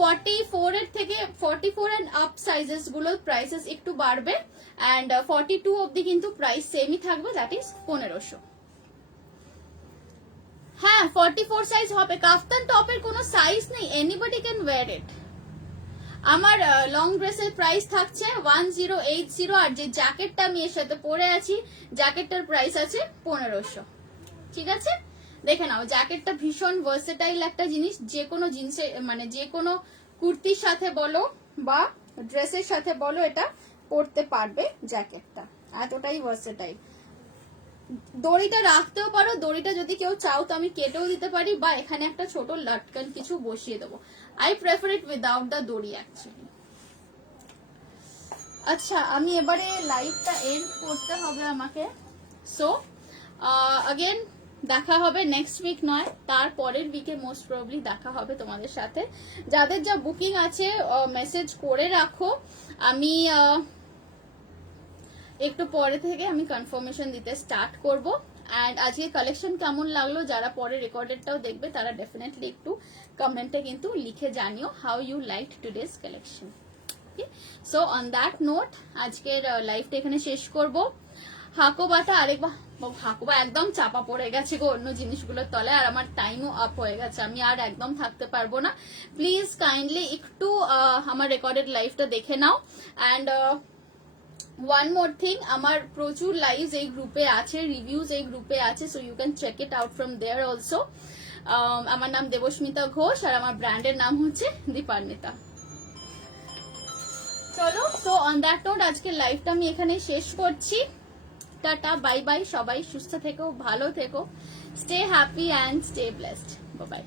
44 এর থেকে 44 এন্ড আপ সাইজেস গুলোর প্রাইসেস একটু বাড়বে, অ্যান্ড 42 অব্দি কিন্তু প্রাইস সেমই থাকবে, দ্যাট ইজ 1500। হ্যাঁ 44 সাইজ হবে। কাফতান টপের কোনো সাইজ নেই, এনিবডি ক্যান ওয়্যার ইট। আমার লং ড্রেসের প্রাইস থাকছে 1080, আর যে জ্যাকেটটা আমি এর সাথে পরে আছি জ্যাকেটটার প্রাইস আছে 1500। ঠিক আছে, দেখে নাও, জ্যাকেটটা ভীষণ ভার্সেটাইল একটা জিনিস, যে কোনো জিনিসে মানে যে কোনো কুর্তির সাথে বলো বা ড্রেসের সাথে বলো এটা পরতে পারবে। জ্যাকেটটা এতটাই ভার্সেটাইল। দড়িটা রাখতেও পারো, দড়িটা যদি কেউ চাও তো আমি কেটেও দিতে পারি, বা এখানে একটা ছোট লটকান কিছু বসিয়ে দেবো। I prefer it without the দড়ি অ্যাকচুয়ালি। আচ্ছা, আমি এবারে লাইভটা এন্ড করতে হবে আমাকে। সো अगेन দেখা হবে নেক্সট উইক, নয় তার পরের উইকে মোস্ট প্রবাবলি দেখা হবে তোমাদের সাথে। যাদের যা বুকিং আছে মেসেজ করে রাখো, আমি একটু পরে থেকে আমি কনফার্মেশন দিতে স্টার্ট করব। অ্যান্ড আজকে কালেকশন কেমন লাগলো, যারা পরে রেকর্ডেডটাও দেখবে তারা ডেফিনেটলি একটু কমেন্টে কিন্তু লিখে জানিও how you like today's collection. So on that note আজকের লাইভটা এখানে শেষ করব। হাকোবাটা আরেকবার, হাকোবা একদম চাপা পড়ে গেছে গো অন্য জিনিসগুলোর তলে, আর আমার টাইমও আপ হয়ে গেছে, আমি আর একদম থাকতে পারবো না। প্লিজ কাইন্ডলি একটু আমার রেকর্ডেড লাইভটা দেখে নাও। অ্যান্ড ওয়ান মোর থিং, আমার প্রচুর লাইভস এই গ্রুপে আছে, রিভিউজ এই গ্রুপে আছে, so you can check it out from there also. আমার নাম দেবস্মিতা ঘোষ আর আমার ব্র্যান্ডের নাম হচ্ছে দীপান্বিতা। চলো, সো অন দ্যাট নোট আজকে লাইভটা আমি এখানে শেষ করছি। টাটা, বাই বাই, সবাই সুস্থ থেকো, ভালো থেকো, stay happy and stay blessed, bye bye.